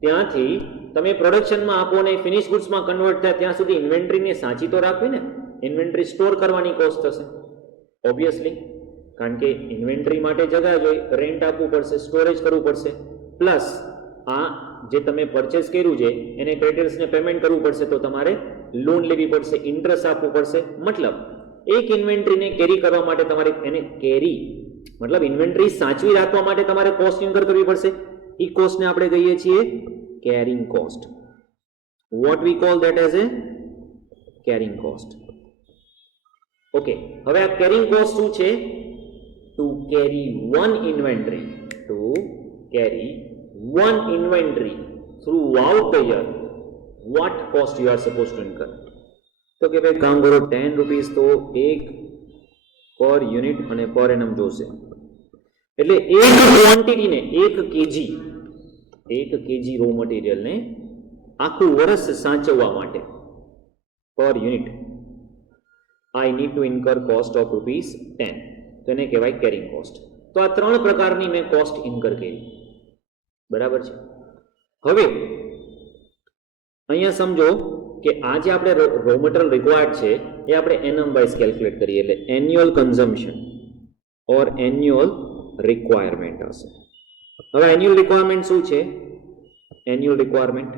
ત્યાંથી તમે પ્રોડક્શનમાં આપો ને ફિનિશ ગુડ્સમાં કન્વર્ટ થાય ત્યાં સુધી ઇન્વેન્ટરીને સાચી તો રાખવી ને. ઇન્વેન્ટરી સ્ટોર કરવાની કોસ્ટ થશે ઓબ્વિયસલી, કારણ કે ઇન્વેન્ટરી માટે જગા જોઈ, રેન્ટ આપવું પડશે, સ્ટોરેજ કરવું પડશે, પ્લસ આ જે તમે પરચેસ કર્યું છે એને ક્રેડિટર્સને પેમેન્ટ કરવું પડશે, તો તમારે લોન લેવી પડશે, ઇન્ટરેસ્ટ આપવું પડશે. મતલબ એક ઇન્વેન્ટરીને કેરી કરવા માટે તમારે મતલબ ઇન્વેન્ટરી સાચવી રાખવા માટે તમારે કોસ્ટ ઇન્કર કરવી પડશે. એ કોસ્ટને આપણે કહીએ છીએ carrying cost. What we call that as a carrying cost. Okay, હવે આ કેરિંગ કોસ્ટ શું છે? To carry one inventory throughout the year, what cost you are supposed to incur? તો કે ભાઈ કામ કરો, 10 રૂપીસ તો એક પર યુનિટ અને પર એનમ જોશે. એટલે એક ક્વોન્ટિટીને 1 kg રો મટીરિયલને આખું વર્ષ સાચવવા માટે per unit I need to incur cost of ₹10. તો એને કહેવાય કેરિંગ કોસ્ટ. તો આ 3 પ્રકારની મેં કોસ્ટ ઇન્કર કરી, બરાબર છે. હવે અહીંયા સમજો કે આ જે આપણે રો મટીરિયલ રિક્વાયર્ડ છે એ આપણે એનમ વાઇઝ કેલ્ક્યુલેટ કરીએ, એટલે એન્યુઅલ કન્ઝમ્પશન ઓર એન્યુઅલ રિક્વાયરમેન્ટ હશે. હવે એન્યુઅલ રિક્વાયરમેન્ટ શું છે? Annual requirement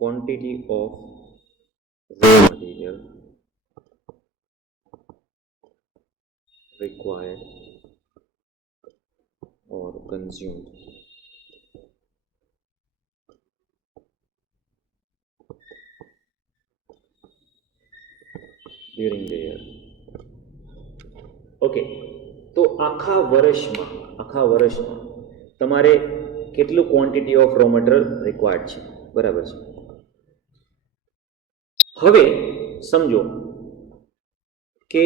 quantity of raw material required or consumed during the year. Okay, તો આખા વર્ષમાં તમારે કેટલું quantity of raw material required છે, બરાબર છે. હવે સમજો કે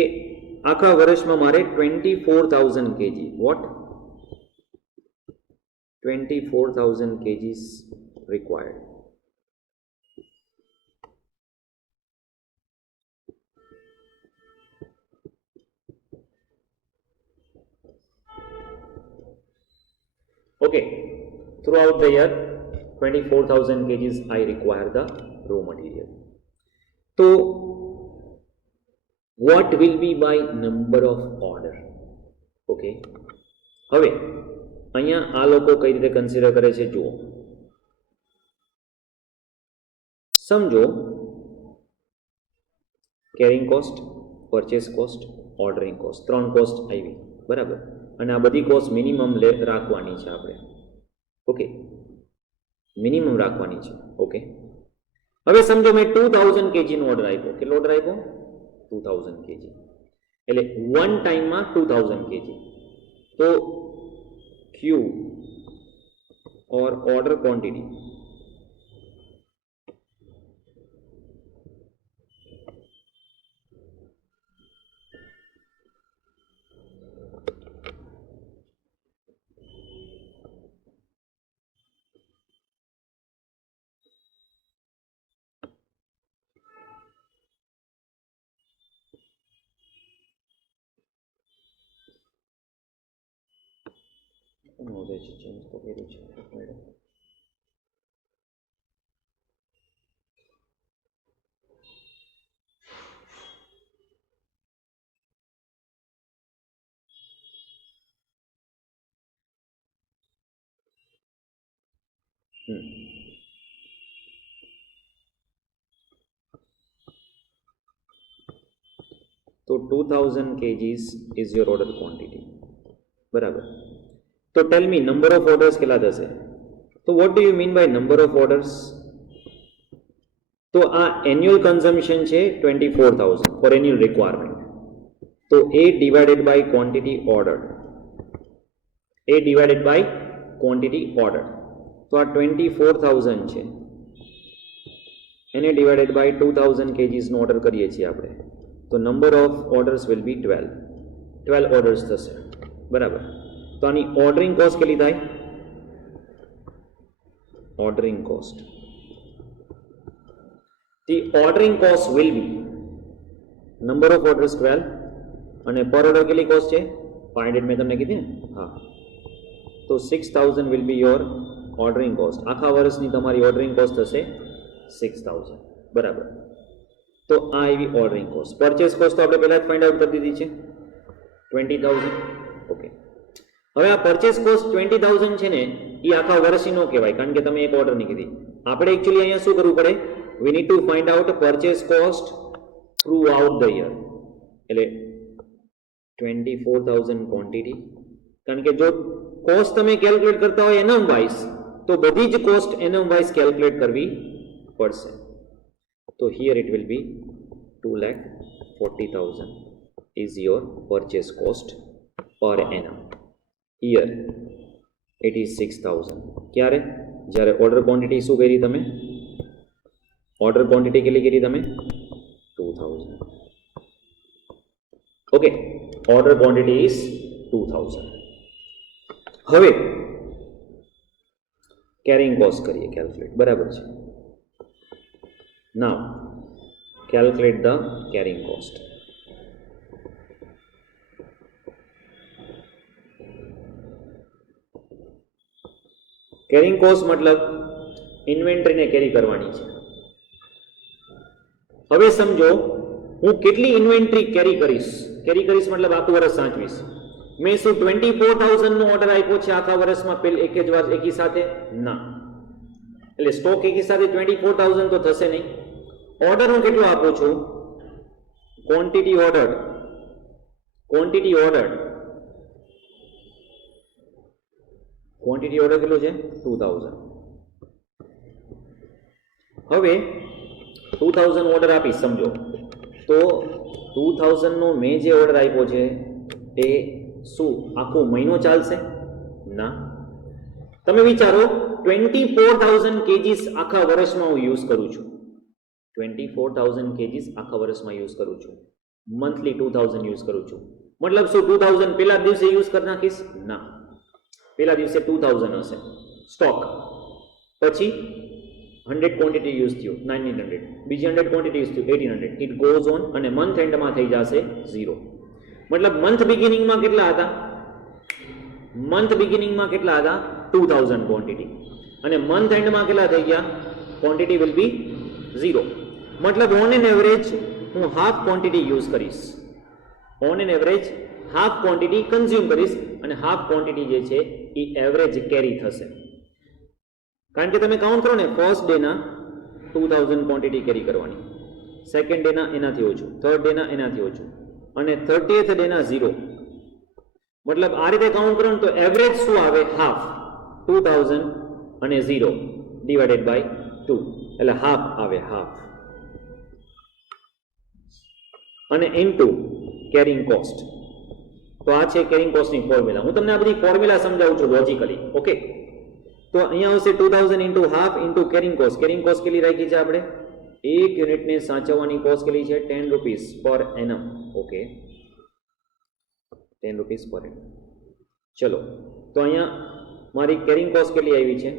આખા વર્ષમાં મારે 24,000 kg, vote 24,000 kgs required. Okay, throughout the year 24,000 kgs I require the raw material. So what will be my number of order? Okay, હવે અહીંયા આ લોકો કઈ રીતે કન્સિડર કરે છે જુઓ. સમજો carrying cost, purchase cost, ordering cost, ત્રણ કોસ્ટ આવી, બરાબર, અને આ બધી કોસ્ટ મિનિમમ રાખવાની છે આપણે. ઓકે, મિનિમમ રાખવાની છે. ઓકે, હવે સમજો મેં 2000 kg નો ઓર્ડર આપ્યો. કેટલો ઓર્ડર આપ્યો? 2000 kg. એટલે વન ટાઈમમાં 2000 kg. તો Q or order quantity change તો કર્યું છે. તો 2000 kgs is your order quantity, બરાબર. તો tell me number of orders કેટલા થશે? તો what do you mean by number of orders? તો આ એન્યુઅલ કન્ઝમ્પશન છે 24,000 ફોર એન્યુઅલ રિક્વાયરમેન્ટ. તો A divided by quantity ordered, A divided by quantity ordered. તો આ 24,000 છે, એને ડિવાઇડેડ બાય 2000 kgs નો ઓર્ડર કરીએ છીએ આપણે. તો number of orders will be 12 orders થશે, બરાબર. તો આની ઓર્ડરિંગ કોસ્ટ કેટલી થાય? Ordering cost, the ordering cost will be number of orders 12 અને પર ઓર્ડર કેટલી કોસ્ટ છે? 500 મેં તમને કીધી ને. હા, તો 6000 will be your ordering cost. આખા વર્ષની તમારી ઓર્ડરિંગ કોસ્ટ થશે 6000, બરાબર. તો આ એવી ઓર્ડરિંગ કોસ્ટ. પરચેસ કોસ્ટ તો આપણે પહેલા જ ફાઇન્ડ આઉટ કરી દીધી છે 20,000. ઓકે, હવે આ પરચેસ કોસ્ટ 20,000 છે ને, એ આખા વર્ષની નો કહેવાય, કારણ કે તમે એક ઓર્ડર ની કીધી. આપણે એકચ્યુઅલી અહીંયા શું કરવું પડે? વી need to find out purchase cost through out the year. એટલે 24,000 ક્વોન્ટિટી, કારણ કે જો કોસ્ટ તમે કેલ્ક્યુલેટ કરતા હોય એનમ વાઇઝ, તો બધી જ કોસ્ટ એનમ વાઇઝ કેલ્ક્યુલેટ કરવી પડશે. તો here it will be 2,40,000 is your purchase cost per annum. Here it is 6,000. ક્યારે? જ્યારે ઓર્ડર ક્વોન્ટિટી શું કરી તમે? ઓર્ડર ક્વોન્ટિટી કેટલી કરી તમે? 2000. Okay, order quantity is 2000. હવે કેરિંગ કોસ્ટ કરીએ કેલ્ક્યુલેટ, બરાબર છે. Now calculate the carrying cost. Carrying cost મતલબ ઇન્વેન્ટરીને કેરી કરવાની છે. હવે સમજો હું કેટલી ઇન્વેન્ટરી કેરી કરીશ મતલબ આખું વર્ષ સાચવીશ. મેં શું 24,000 નો ઓર્ડર આપ્યો છે આખા વર્ષમાં એક જ વાર એકી સાથે? ના. એટલે સ્ટોક એકી સાથે 24,000 તો થશે નહીં. ઓર્ડર હું કેટલો આપું છું? ક્વોન્ટિટી ઓર્ડર કેટલું છે? 2000. હવે 2000 ઓર્ડર આપીશ સમજો, તો 2000 નો મેં જે ઓર્ડર આપ્યો છે એ શું આખો મહિનો ચાલશે? ના. તમે વિચારો 24,000 kgs આખા વર્ષમાં હું યુઝ કરું છું. 24,000 kgs આખા વર્ષમાં યુઝ કરું છું. મંથલી 2000 યુઝ કરું છું. મતલબ શું 2000 પહેલા દિવસે યુઝ કરી નાખીશ? ના. પહેલા દિવસે 2000 હશે સ્ટોક, પછી 100 ક્વોન્ટિટી યુઝ થયું 1900, બીજી 100 ક્વોન્ટિટી યુઝ થયું 1800. ઇટ ગોઝ ઓન અને મંથ એન્ડમાં થઈ જશે 0. મતલબ મંથ બિગિનિંગમાં કેટલા હતા? 2000 ક્વોન્ટિટી અને મંથ એન્ડમાં કેટલા થઈ ગયા ક્વોન્ટિટી વિલ બી 0 મતલબ ઓન એન એવરેજ હું હાફ ક્વોન્ટિટી યુઝ કરીશ on an average half quantity consume કરીશ અને હાફ ક્વોન્ટિટી જે છે એ એવરેજ કેરી થશે કારણ કે તમે કાઉન્ટ કરો ને ફર્સ્ટ ડેના 2000 ક્વોન્ટિટી કેરી કરવાની સેકન્ડ ડેના એનાથી ઓછું થર્ડ ડેના એનાથી ઓછું અને 30th ડેના 0 મતલબ આ રીતે કાઉન્ટ કરો ને તો એવરેજ શું આવે હાફ 2000 અને 0 ડિવાઇડેડ બાય 2 એટલે હાફ આવે હાફ અને ઇનટુ કેરિંગ કોસ્ટ તો આ છે કેરિંગ કોસ્ટની ફોર્મ્યુલા હું તમને આ બધી ફોર્મ્યુલા સમજાવું છું લોજિકલી ઓકે તો અહીંયા આવશે 2000 into half into carrying cost કેટલી રાખી છે આપણે એક યુનિટને સાચવવાની કોસ્ટ કેટલી છે 10 રૂપીસ પર એનમ ઓકે 10 રૂપીસ પર એનમ ચલો તો અહીંયા મારી કેરિંગ કોસ્ટ કેટલી આવી છે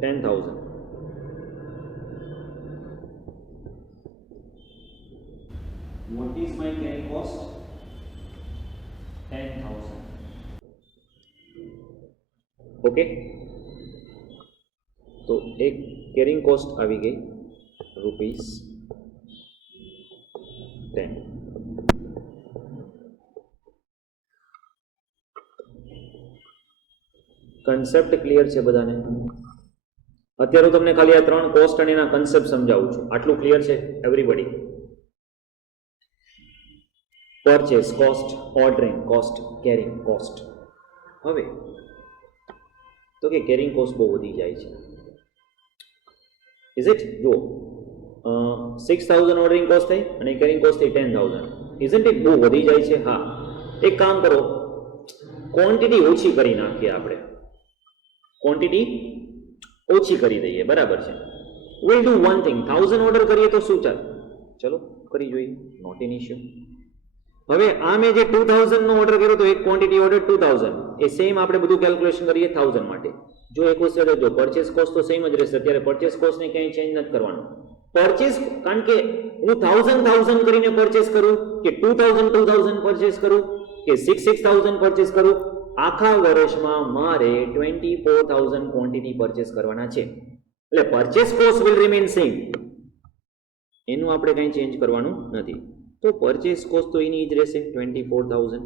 10,000 What is my carrying cost? 10,000. Okay. तो एक कैरिंग कॉस्ट આવી ગઈ ₹10. કન્સેપ્ટ ક્લિયર છે બધાને અત્યારે હું તમને ખાલી આ ત્રણ કોસ્ટ અને એના કન્સેપ્ટ સમજાવું છું આટલું ક્લિયર છે everybody purchase cost ordering cost carrying cost હવે તો કે કેરિંગ કોસ્ટ બહુ વધી જાય છે ઇઝ ઇટ જો 6000 ઓર્ડરિંગ કોસ્ટ થઈ અને કેરિંગ કોસ્ટ થઈ 10,000 ઇઝન્ટ ઇટ બહુ વધી જાય છે હા એક કામ કરો ક્વોન્ટિટી ઓછી કરી નાખીએ આપણે ક્વોન્ટિટી ઓછી કરી દઈએ બરાબર છે will do one thing 1000 order કરીએ તો શું ચાલે ચલો કરી જોઈએ નોટ એન ઇશ્યુ હવે આ મેં જે 2000 નો ઓર્ડર કર્યો તો એક ક્વોન્ટિટી ઓર્ડર 2000 એ સેમ આપણે બધું કેલ્ક્યુલેશન કરીએ 1000 માટે જો એક વસ્તુ જો પરચેસ કોસ્ટ તો સેમ જ રહેશે અત્યારે પરચેસ કોસ્ટને ક્યાંય ચેન્જ નથી કરવાનું પરચેસ કારણ કે હું 1000 કરીને પરચેસ કરું કે 2000 પરચેસ કરું કે 6000 પરચેસ કરું આખા વર્ષમાં મારે 24000 ક્વોન્ટિટી પરચેસ કરવાના છે એટલે purchase cost will remain same એનું આપણે કંઈ ચેન્જ કરવાનું નથી તો પરચેસ કોસ્ટ તો એની જ રહેશે 24000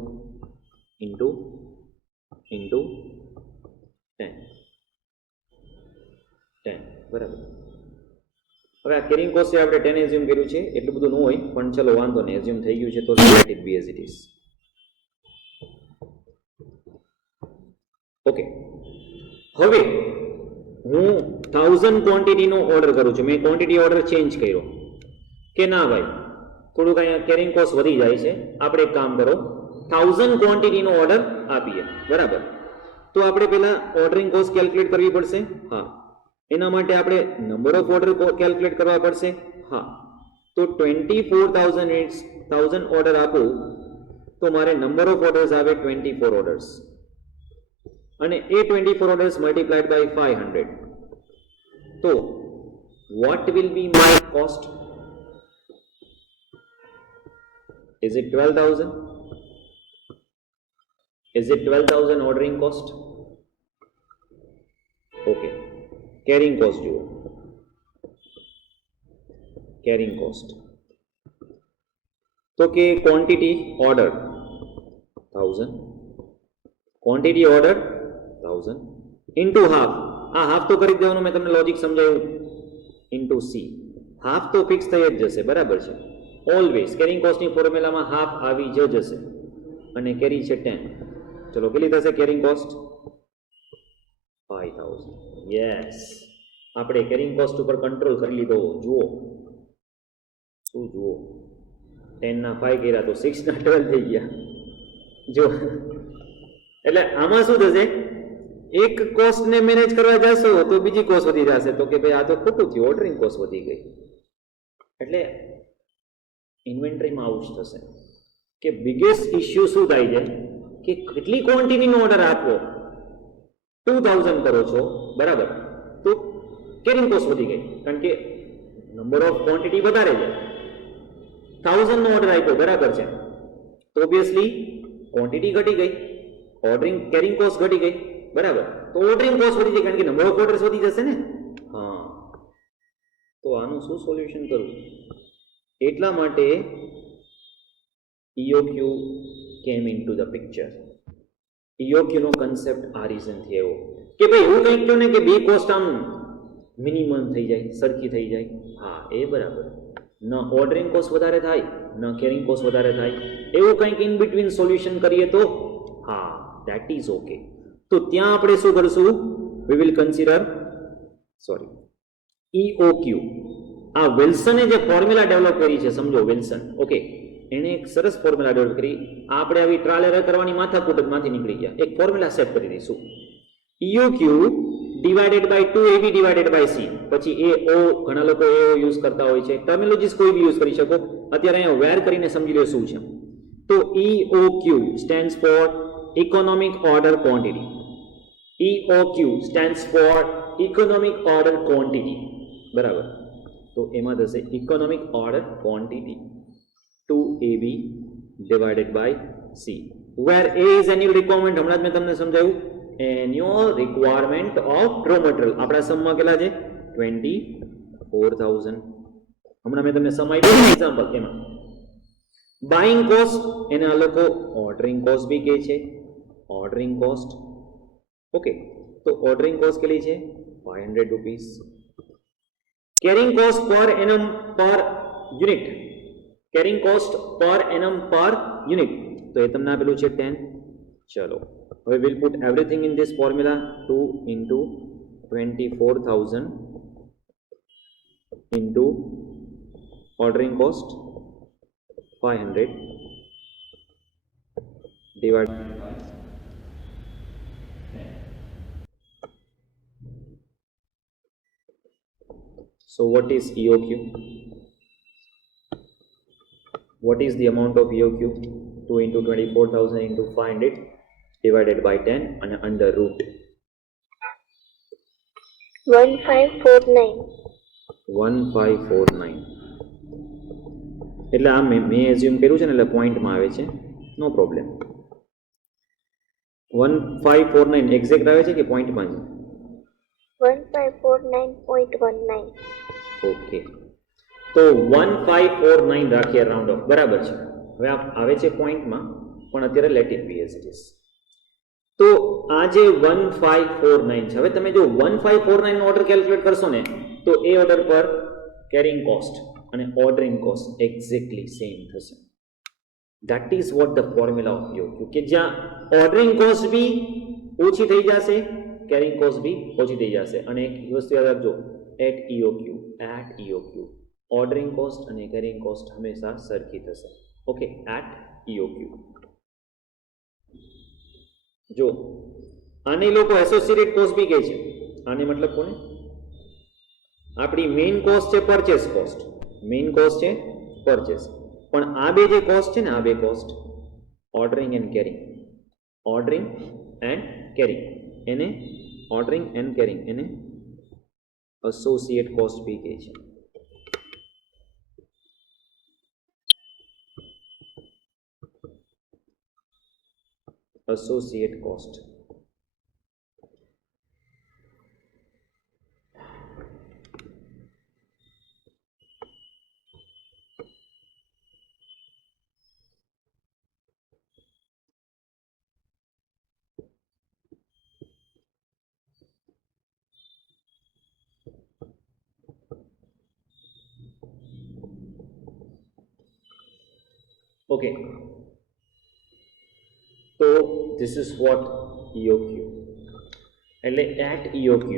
ઇન્ટુ 10 બરાબર હવે આ કેરિંગ કોસ્ટ આપણે 10 એઝ્યુમ કર્યું છે એટલું બધું ન હોય પણ ચલો વાંધો નહીં એઝ્યુમ થઈ ગયું છે તો let it be as it is okay હવે હું 1000 ક્વોન્ટિટીનો ઓર્ડર કરું છું મેં ક્વોન્ટિટી ઓર્ડર ચેન્જ કર્યો કે ના ભાઈ થોડુંક અહીંયા કેરિંગ કોસ્ટ વધી જાય છે આપણે એક કામ કરો 1000 ક્વોન્ટિટીનો ઓર્ડર આપીએ બરાબર તો આપણે પહેલા ઓર્ડરિંગ કોસ્ટ કેલ્ક્યુલેટ કરવી પડશે હા એના માટે આપણે નંબર ઓફ ઓર્ડર કેલ્ક્યુલેટ કરવા પડશે હા તો 24000 ઓર્ડર આપું તો મારે નંબર ઓફ ઓર્ડર્સ આવે 24 ઓર્ડર્સ અને એ 24 ઓર્ડર્સ મલ્ટીપ્લાઈડ બાય 500 તો what will be my cost is it 12000 is it 12000 ordering cost okay carrying cost જુઓ carrying cost તો કે quantity order 1000 quantity order 1000 into half આ હાફ તો કરી દેવાનું મેં તમને લોજિક સમજાવ્યું into c હાફ તો ફિક્સ થઈ જ જશે બરાબર છે ઓલવેઝ કેરિંગ કોસ્ટની ફોર્મ્યુલામાં હાફ આવી જ જશે અને કેરી છે 10 ચલો કેટલી થશે કેરિંગ કોસ્ટ 5000 યસ આપણે કેરિંગ કોસ્ટ ઉપર કંટ્રોલ કરી લીધો જુઓ શું જુઓ 10 ના 5 કર્યા તો 6 ના 12 થઈ ગયા જો એટલે આમાં શું થશે એક કોસ્ટને મેનેજ કરવા જશો તો બીજી કોસ્ટ વધી જશે તો કે ભાઈ આ તો ખોટું થયું ઓર્ડરિંગ કોસ્ટ વધી ગઈ એટલે ઇન્વેન્ટરીમાં આવું જ થશે કે બિગેસ્ટ ઇશ્યુ શું થાય છે કે કેટલી ક્વોન્ટિટીનો ઓર્ડર આપો 2000 કરો છો બરાબર તો કેરિંગ કોસ્ટ વધી ગઈ કારણ કે નંબર ઓફ ક્વોન્ટિટી વધારે છે 1000 નો ઓર્ડર આપ્યો, બરાબર છે, તો ઓબ્વિયસલી ક્વોન્ટિટી ઘટી ગઈ, ઓર્ડરિંગ કેરિંગ કોસ્ટ ઘટી ગઈ, બરાબર, તો ઓર્ડરિંગ કોસ્ટ વધી જાય કારણ કે નંબર ઓફ ઓર્ડર્સ વધી જશે ને. હા, તો આનું શું સોલ્યુશન કરવું? એટલા માટે EOQ came into the picture. EOQ નો કન્સેપ્ટ આ રીઝન થી આવ્યો કે ભાઈ એવું કંઈક કહ્યું ને કે બે કોસ્ટ આમ મિનિમમ થઈ જાય, સરખી થઈ જાય. હા, એ બરાબર. ન ઓર્ડરિંગ કોસ્ટ વધારે થાય, ન કેરિંગ કોસ્ટ વધારે થાય, એવું કંઈક ઇન બિટવીન સોલ્યુશન કરીએ તો હા, ધેટ ઇઝ ઓકે. તો ત્યાં આપણે શું કરશું? We will consider EOQ. આ વિલ્સને જે ફોર્મ્યુલા ડેવલપ કરી છે, સમજો વિલ્સન, ઓકે, એને એક સરસ ફોર્મ્યુલા ડેવલપ કરી. આપણે આવી ટ્રાયલ એરર કરવાની માથાકૂટમાંથી નીકળી ગયા, એક ફોર્મ્યુલા સેટ કરી દઈશું. EOQ divided by 2AB divided by C. પછી AO, ઘણા લોકો AO યુઝ કરતા હોય છે, ટર્મિનોલોજીસ કોઈ બી યુઝ કરી શકો. અત્યારે અહીંયા વેર કરીને સમજી લો શું છે. તો EOQ stands four economic order quantity. EOQ stands four economic order quantity, બરાબર. તો એમાં થશે economic order quantity 2AB divided by C, where A is annual requirement. હમણાં જ મેં તમને સમજાવ્યું, annual requirement of raw material. આપણા સમમાં કેટલા છે? 24,000. હમણાં મેં તમને સમ આપ્યું એક્ઝામ્પલ, એમાં બાઇંગ કોસ્ટ, એને આ લોકો ઓર્ડરિંગ કોસ્ટ બી કહે છે. ઓર્ડરિંગ કોસ્ટ, ઓકે, તો ઓર્ડરિંગ કોસ્ટ કેટલી છે? 500 રૂપીસ. કેરિંગ કોસ્ટ પર એનમ પર યુનિટ, કેરિંગ કોસ્ટ પર એનમ પર યુનિટ, તો એ તમને આપેલું છે 10. ચલો, હવે will put everything in this formula. 2 into 24,000 into ordering cost 500 divided by 10. So what is EOQ? What is the amount of EOQ? 2 into 24,000 into 500 divided by 10 and under root 1549. 1549. એટલે આ મેં એઝ્યુમ કર્યું છે ને, એટલે પોઈન્ટમાં આવે છે, નો પ્રોબ્લેમ. 1549 એક્ઝેક્ટ આવે છે કે પોઈન્ટમાં છે? 1549.19. ઓકે, તો 1549 રાખીએ રાઉન્ડ ઓફ, બરાબર છે. હવે આ આવે છે પોઈન્ટમાં, પણ અત્યારે let it be as it is. તો આ જે 1549 છે, હવે તમે જો 1549 નો ઓર્ડર કેલ્ક્યુલેટ કરશો ને, તો એ ઓર્ડર પર કેરિંગ કોસ્ટ અને ઓર્ડરિંગ કોસ્ટ એક્ઝેક્ટલી સેમ થશે. That is what the formula of EOQ, કે જ્યાં ઓર્ડરિંગ કોસ્ટ બી ઓછી થઈ જશે, કેરિંગ કોસ્ટ બી ઓછી થઈ જશે. અને એક વસ્તુ યાદ રાખજો, એટ EOQ ઓર્ડરિંગ કોસ્ટ અને કેરિંગ કોસ્ટ હંમેશા સરખી થશે. Okay, at EOQ. જો આને લોકો એસોસિએટેડ કોસ્ટ બી કહે છે. આને મતલબ કોને? આપણી મેઇન કોસ્ટ છે પરચેસ કોસ્ટ, મેઇન કોસ્ટ છે પરચેસ, પણ આ બે જે કોસ્ટ છે ને, આ બે cost ordering and carrying, ordering and carrying, એને ઓર્ડરિંગ એન્ડ કેરિંગ એને એસોસિએટ કોસ્ટ બી કહે છે. associate cost. Okay. So this is what EOQ. And at EOQ,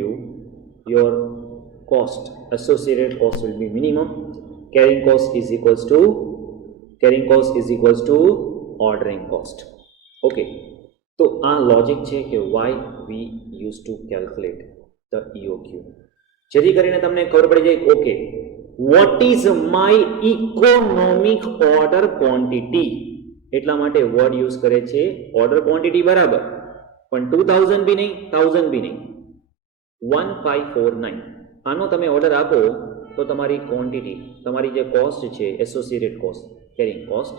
your cost, associated cost will be minimum. Carrying cost is equals to ordering cost. Okay. So our logic છે કે why we used to calculate the EOQ. જેથી કરીને તમને ખબર પડી જાય okay what is my economic order quantity. એટલા માટે વર્ડ યુઝ કરે છે ઓર્ડર ક્વોન્ટિટી બરાબર, પણ 2000 બી નહીં, 1000 બી નહીં, 1549. આનો તમે ઓર્ડર આપો તો તમારી ક્વોન્ટિટી, તમારી જે કોસ્ટ છે associated cost carrying cost,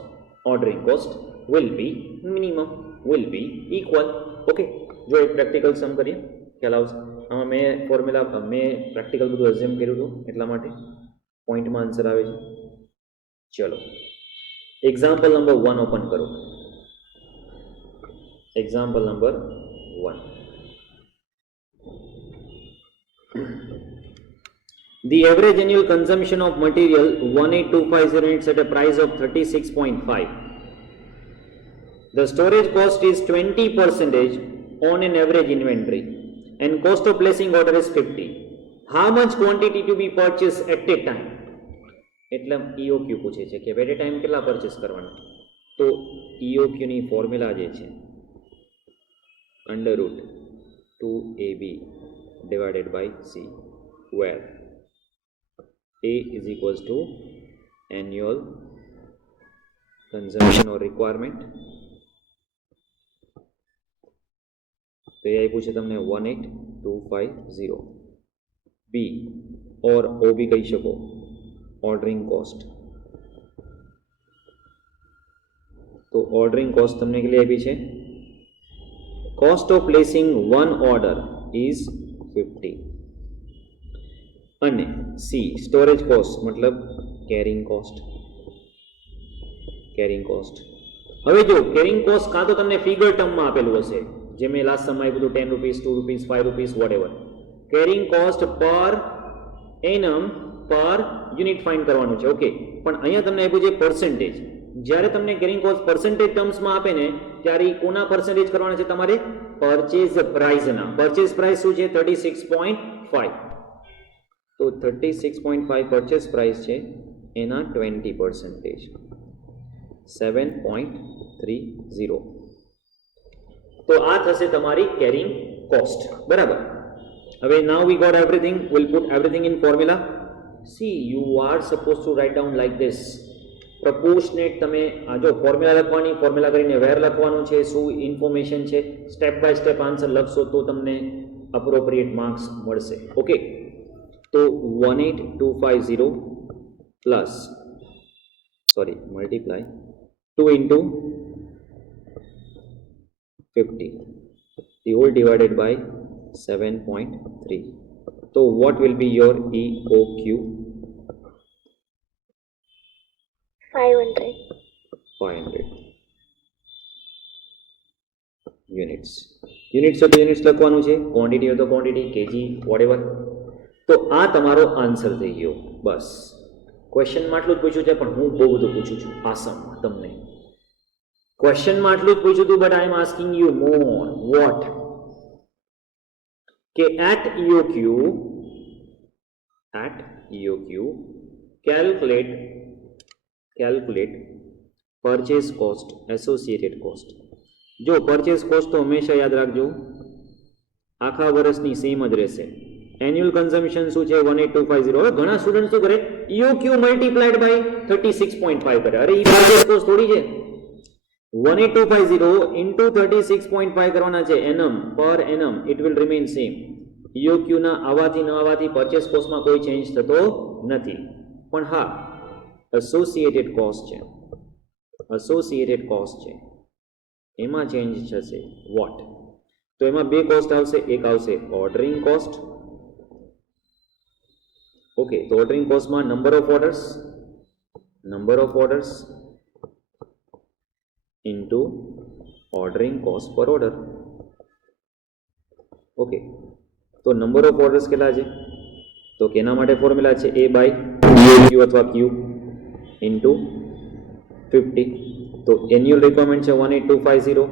ordering cost will be minimum, will be equal. Okay, જો એક પ્રેક્ટિકલ સમ કરીએ ખ્યાલ આવશે. આમાં મેં પ્રેક્ટિકલ બધું એઝ્યુમ કર્યું હતું એટલા માટે પોઈન્ટમાં આન્સર આવે છે. ચલો એક્ઝામ્પલ નંબર 1 ઓપન કરો. Example number 1. The average annual consumption of material 18250 units at a price of 36.5. The storage cost is 20% on an average inventory and cost of placing order is 50. How much quantity to be purchased at a time? એટલે EOQ પૂછે છે કે at A time કેટલા purchase કરવાના. તો EOQ ની formula જે છે √2AB divided by C, where A is equals to annual consumption or requirement. તો એ આપ્યું છે તમને 18250. B or OB કહી શકો ordering cost. તો ordering cost તમને કેટલી આપી છે? cost of placing one order is 50. અને C storage cost મતલબ carrying cost. હવે જો carrying cost કાં તો તમને ફિગર ટર્મમાં આપેલું હશે, જે મેં લાસ્ટ સમય બધું 10 rupees, 2 rupees, 5 rupees whatever. carrying cost પર annum પર યુનિટ ફાઇન્ડ કરવાનું છે. ઓકે, પણ અહીંયા તમને આપ્યું છે પર્સન્ટેજ. જ્યારે તમને carrying cost પર્સન્ટેજ ટર્મ્સમાં આપે ને ત્યારે કોના પર્સન્ટેજ કરવાના છે? તમારે પરચેઝ પ્રાઇસના. પરચેઝ પ્રાઇસ શું છે? 36.5. તો 36.5 પરચેસ પ્રાઇસ છે, એના 20% 7.30. તો આ થશે તમારી કેરિંગ કોસ્ટ. બરાબર. હવે now we got everything. Will put everything in formula. See you are suppose to write down like this. Proportionate તમે આ જો ફોર્મ્યુલા લખવાની, ફોર્મ્યુલા કરીને વેર લખવાનું છે, શું ઇન્ફોર્મેશન છે, સ્ટેપ બાય સ્ટેપ આન્સર લખશો તો તમને અપ્રોપ્રિએટ માર્ક્સ મળશે. ઓકે, તો 18250 plus multiply 2 into 50 the whole divided by 7.3. So what will be your EOQ? 500 units. Units તો યુનિટ્સ લખવાનું છે, ક્વોન્ટિટી હોય તો ક્વોન્ટિટી, કેજી, વોટેવર. તો આ તમારો આન્સર થઈ ગયો. બસ ક્વેશ્ચનમાં આટલું જ પૂછ્યું છે, પણ હું બહુ બધું પૂછું છું આસામમાં તમને. ક્વેશ્ચનમાં આટલું જ પૂછ્યું હતું, but I am asking you more. What? કે at EOQ calculate purchase cost, associated cost. જો purchase cost તો હંમેશા યાદ રાખજો આખા વર્ષની સેમ જ રહેશે. એન્યુઅલ કન્ઝમ્પશન શું છે? 18250. હવે ઘણા સ્ટુડન્ટ શું કરે? EOQ મલ્ટીપ્લાઇડ બાય 36.5 કરે. અરે ઈ purchase cost થોડી છે. 18250 into 36.5 કરવાના છે. annum per annum it will remain same. EOQ ના આવાથી ન આવાથી પરચેસ કોસ્ટમાં કોઈ ચેન્જ થતો નથી. પણ હા, એસોસિએટેડ કોસ્ટ છે એમાં ચેન્જ થશે. વોટ? તો એમાં બે કોસ્ટ આવશે. એક આવશે ઓર્ડરિંગ કોસ્ટ. ઓકે, તો ઓર્ડરિંગ કોસ્ટમાં number of orders into ordering cost per order. Okay, તો નંબર ઓફ ઓર્ડર્સ કેટલા છે? તો કે એના માટે ફોર્મ્યુલા છે A બાય EOQ અથવા Q ઇન્ટુ 50. તો એન્યુઅલ રિક્વાયરમેન્ટ છે 18250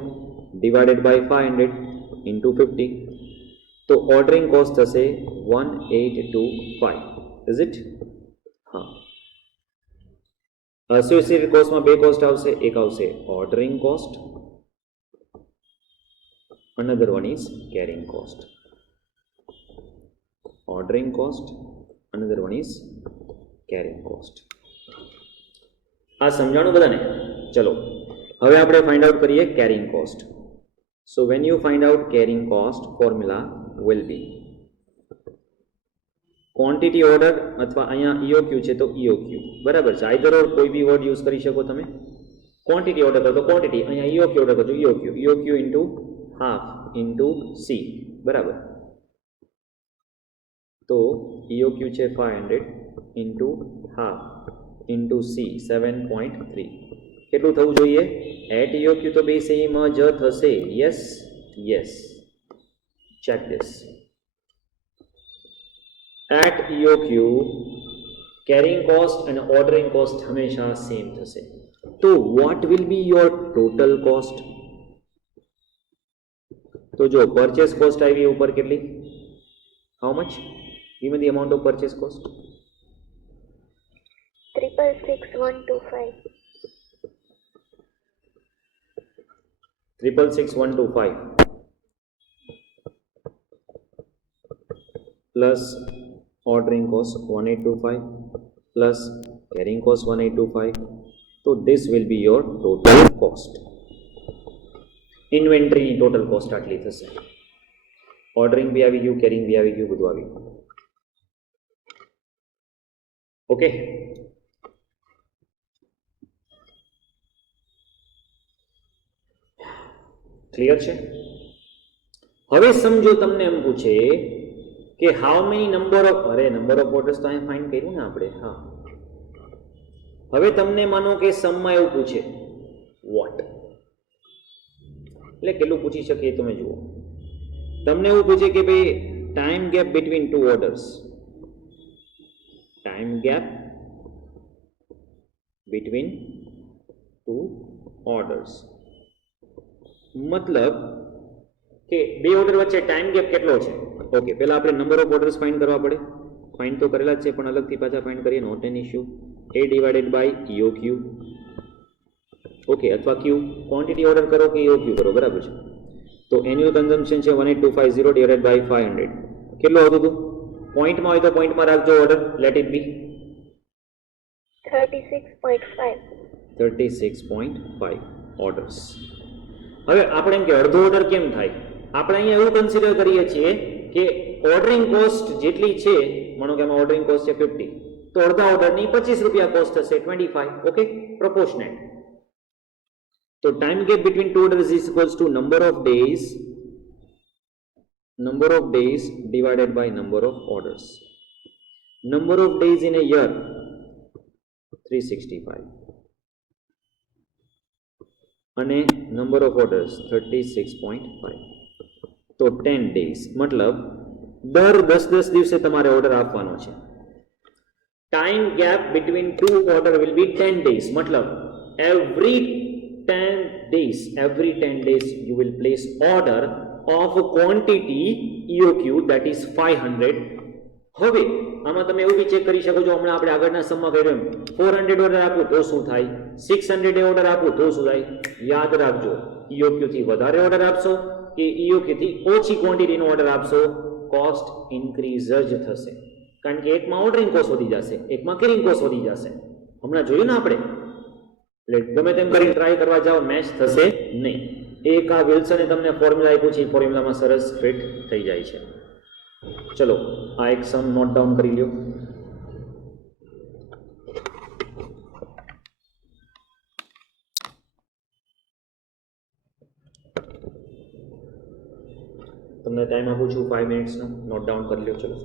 ડિવાઇડેડ બાય 500 ઇન્ટુ 50. તો ઓર્ડરિંગ કોસ્ટ થશે 1825. Is it? હા. એસોસિએટેડ કોસ્ટમાં બે કોસ્ટ આવશે. એક આવશે ordering cost, another one is carrying cost. Ordering cost, another one is carrying cost. આ સમજાણું બધાને? ચલો હવે આપણે ફાઇન્ડ આઉટ કરીએ carrying cost. So when you find out carrying cost, formula will be quantity order અથવા અહીંયા ઈઓક્યુ છે તો ઈઓક્યુ, બરાબર છે. આઈધર ઓર કોઈ બી વર્ડ યુઝ કરી શકો તમે. ક્વોન્ટિટી ઓર્ડર કરો તો ક્વોન્ટિટી, અહીંયા ઈઓક્યુ ઓર્ડર કરજો ઈઓક્યુ, ઈઓક્યુ ઇન્ટુ હાફ ઇન્ટુ સી, બરાબર. તો ઈઓક્યુ છે 500 ઇન્ટુ હાફ ઇન્ટુ સી 7.3. કેટલું થવું જોઈએ? એટ ઈઓક્યુ તો બે સેમ જ થશે. Yes yes, check this. At EOQ carrying cost અને ઓર્ડરિંગ કોસ્ટ હંમેશા સેમ થશે. તો what will be your total cost? તો જો પરચેસ કોસ્ટ આવી ઉપર કેટલી? How much? Give me the amount of purchase cost. 66125. 66125 plus ordering cost 1825 plus carrying cost 1825. So this will be your total cost. Inventory total cost આટલી થશે. Ordering બી આવી ગયું, carrying બી આવી ગયું, બધું આવી ગયું. ઓકે, ક્લિયર છે? હવે સમજો તમને એમ પૂછે કે how many number of orders તો અહીંયા ફાઇન્ડ કર્યું ને આપણે. હા, હવે તમને માનો કે સમમાં એવું પૂછે વોટ, એટલે કેટલું પૂછી શકીએ તમે જુઓ. તમને એવું પૂછે કે ભાઈ time gap between two orders, time gap between two orders, મતલબ કે બે ઓર્ડર વચ્ચે ટાઈમ ગેપ કેટલો છે. ઓકે, પહેલા આપણે નંબર ઓફ ઓર્ડર્સ ફાઇન્ડ કરવા પડે. ફાઇન્ડ તો કરેલા જ છે પણ અલગથી પાછા ફાઇન્ડ કરીએ, not an issue. A divided by EOQ, okay, અથવા ક્યુ. ક્વોન્ટિટી ઓર્ડર કરો કે ઈઓક્યુ કરો, બરાબર છે. તો એન્યુઅલ કન્ઝમ્પશન છે 18250 ડિવાઇડેડ બાય 500. કેટલું આવતું હતું? પોઈન્ટમાં હોય તો પોઈન્ટમાં રાખજો order, let it be 36.5. 36.5 orders. હવે આપણે એમ કે અડધો ઓર્ડર કેમ થાય? આપણે અહીંયા એવું કન્સિડર કરીએ છીએ કે ઓર્ડરિંગ કોસ્ટ જેટલી છે, માનો કે આમાં ઓર્ડરિંગ કોસ્ટ છે 50, તો અડધા ઓર્ડરની 25 રૂપિયા કોસ્ટ થશે, 25. Okay, proportionate. તો time gap between two orders is equals to number of days divided by number of orders. Number of days in a year 365 અને નંબર ઓફ ઓર્ડર્સ 36.5. તો 10 ડેઝ, મતલબ દર 10 દિવસે તમારે ઓર્ડર આપવાનો છે. Time gap between two order will be 10 days, મતલબ every 10 days you will place order of quantity EOQ, that is 500. હવે આમાં તમે એવું બી ચેક કરી શકો છો, હમણાં આપણે આગળના સમમાં કહ્યું 400 ઓર્ડર આપું તો શું થાય, 600 ઓર્ડર આપું તો શું થાય. યાદ રાખજો, EOQ થી વધારે ઓર્ડર આપશો કે EOQ થી ઓછી ક્વોન્ટિટીનો ઓર્ડર આપશો, કોસ્ટ ઇન્ક્રીઝ જ થશે. કારણ કે એકમાં ઓર્ડરિંગ કોસ્ટ વધી જશે, એકમાં કેરિંગ કોસ્ટ વધી જશે. હમણાં જોયું ને આપણે. એટલે ગમે તેમ કરીને ટ્રાય કરવા જાઓ, મેચ થશે નહીં. એક આ વિલ્સને તમને ફોર્મ્યુલા આપ્યું છે, ફોર્મ્યુલામાં સરસ ફિટ થઈ જાય છે. ચલો આ એક સમ નોટ ડાઉન કરી લ્યો. તમને ટાઈમ આપું છું 5 મિનિટ્સનો, નોટ ડાઉન કરી લ્યો. ચલો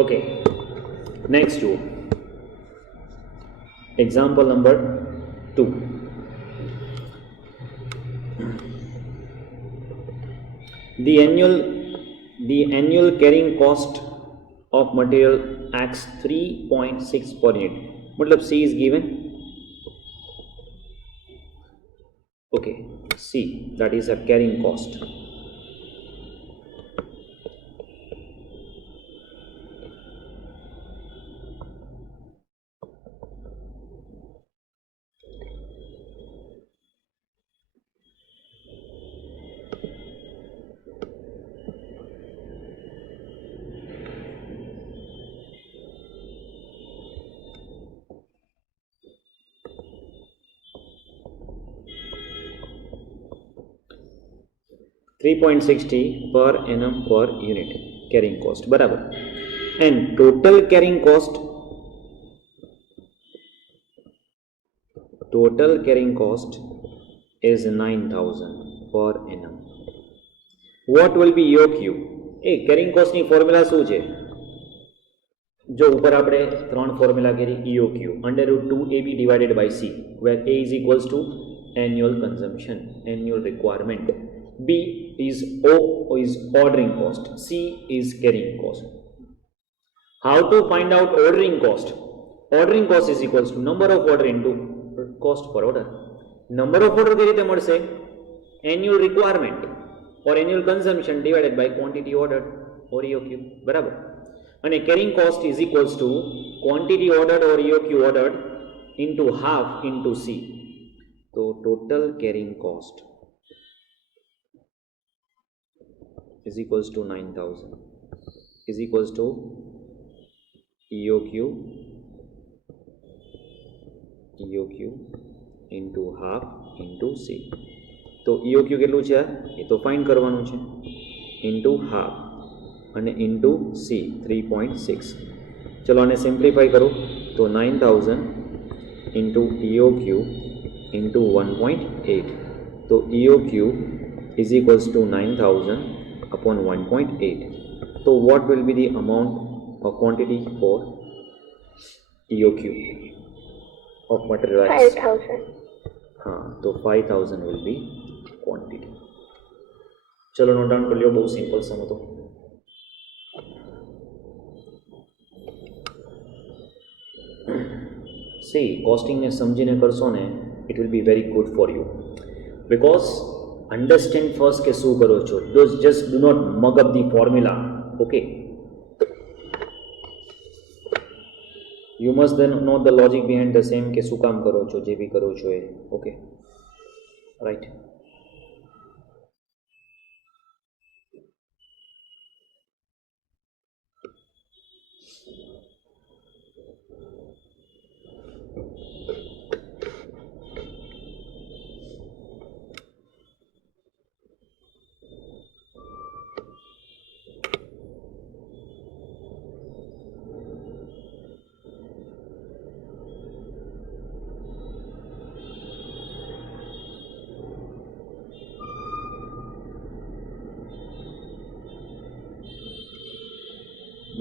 ઓકે, નેક્સ્ટ જુઓ, example number 2. The annual carrying cost of material acts 3.6 per unit. मतलब C is given. Okay, C, that is a carrying cost. $3.60 per annum per unit carrying cost, બરાબર. And total carrying cost is 9,000 per annum. What will be EOQ? carrying cost ની formula શું છે? જો ઉપર આપણે ત્રણ formula કરી, EOQ √2AB divided by C, where A is equals to annual consumption, annual requirement. B is ordering cost. C is carrying cost. How to find out ordering cost? Ordering cost is equals to number of order into cost per order. Number of order કઈ રીતે મળશે? Annual requirement or annual consumption divided by quantity ordered or EOQ, બરાબર. અને carrying cost is equals to quantity ordered or EOQ ordered into half into C. So total carrying cost is equals to 9,000 is equals to EOQ into half into C. તો EOQ કેટલું છે? એ તો find કરવાનું છે. Into half અને into C 3.6. ચલો આને simplify કરો તો 9,000 ઇન્ટુ EOQ ઇન્ટુ 1.8. તો EOQ is equals to 9,000 upon 1.8. So what will be the amount of quantity for EOQ of material? 5,000. तो 5,000 will be quantity. चलो नोट डाउन कर लियो, बहुत सिंपल सम હતો. See, costing ને સમજીને કરશો ને, it will be very good for you, because understand first કે શું કરો છો. Just do not mug up the formula. Okay, you must then know the logic behind the same કે શું કામ કરો છો, જે બી કરો છો એ. Okay, right.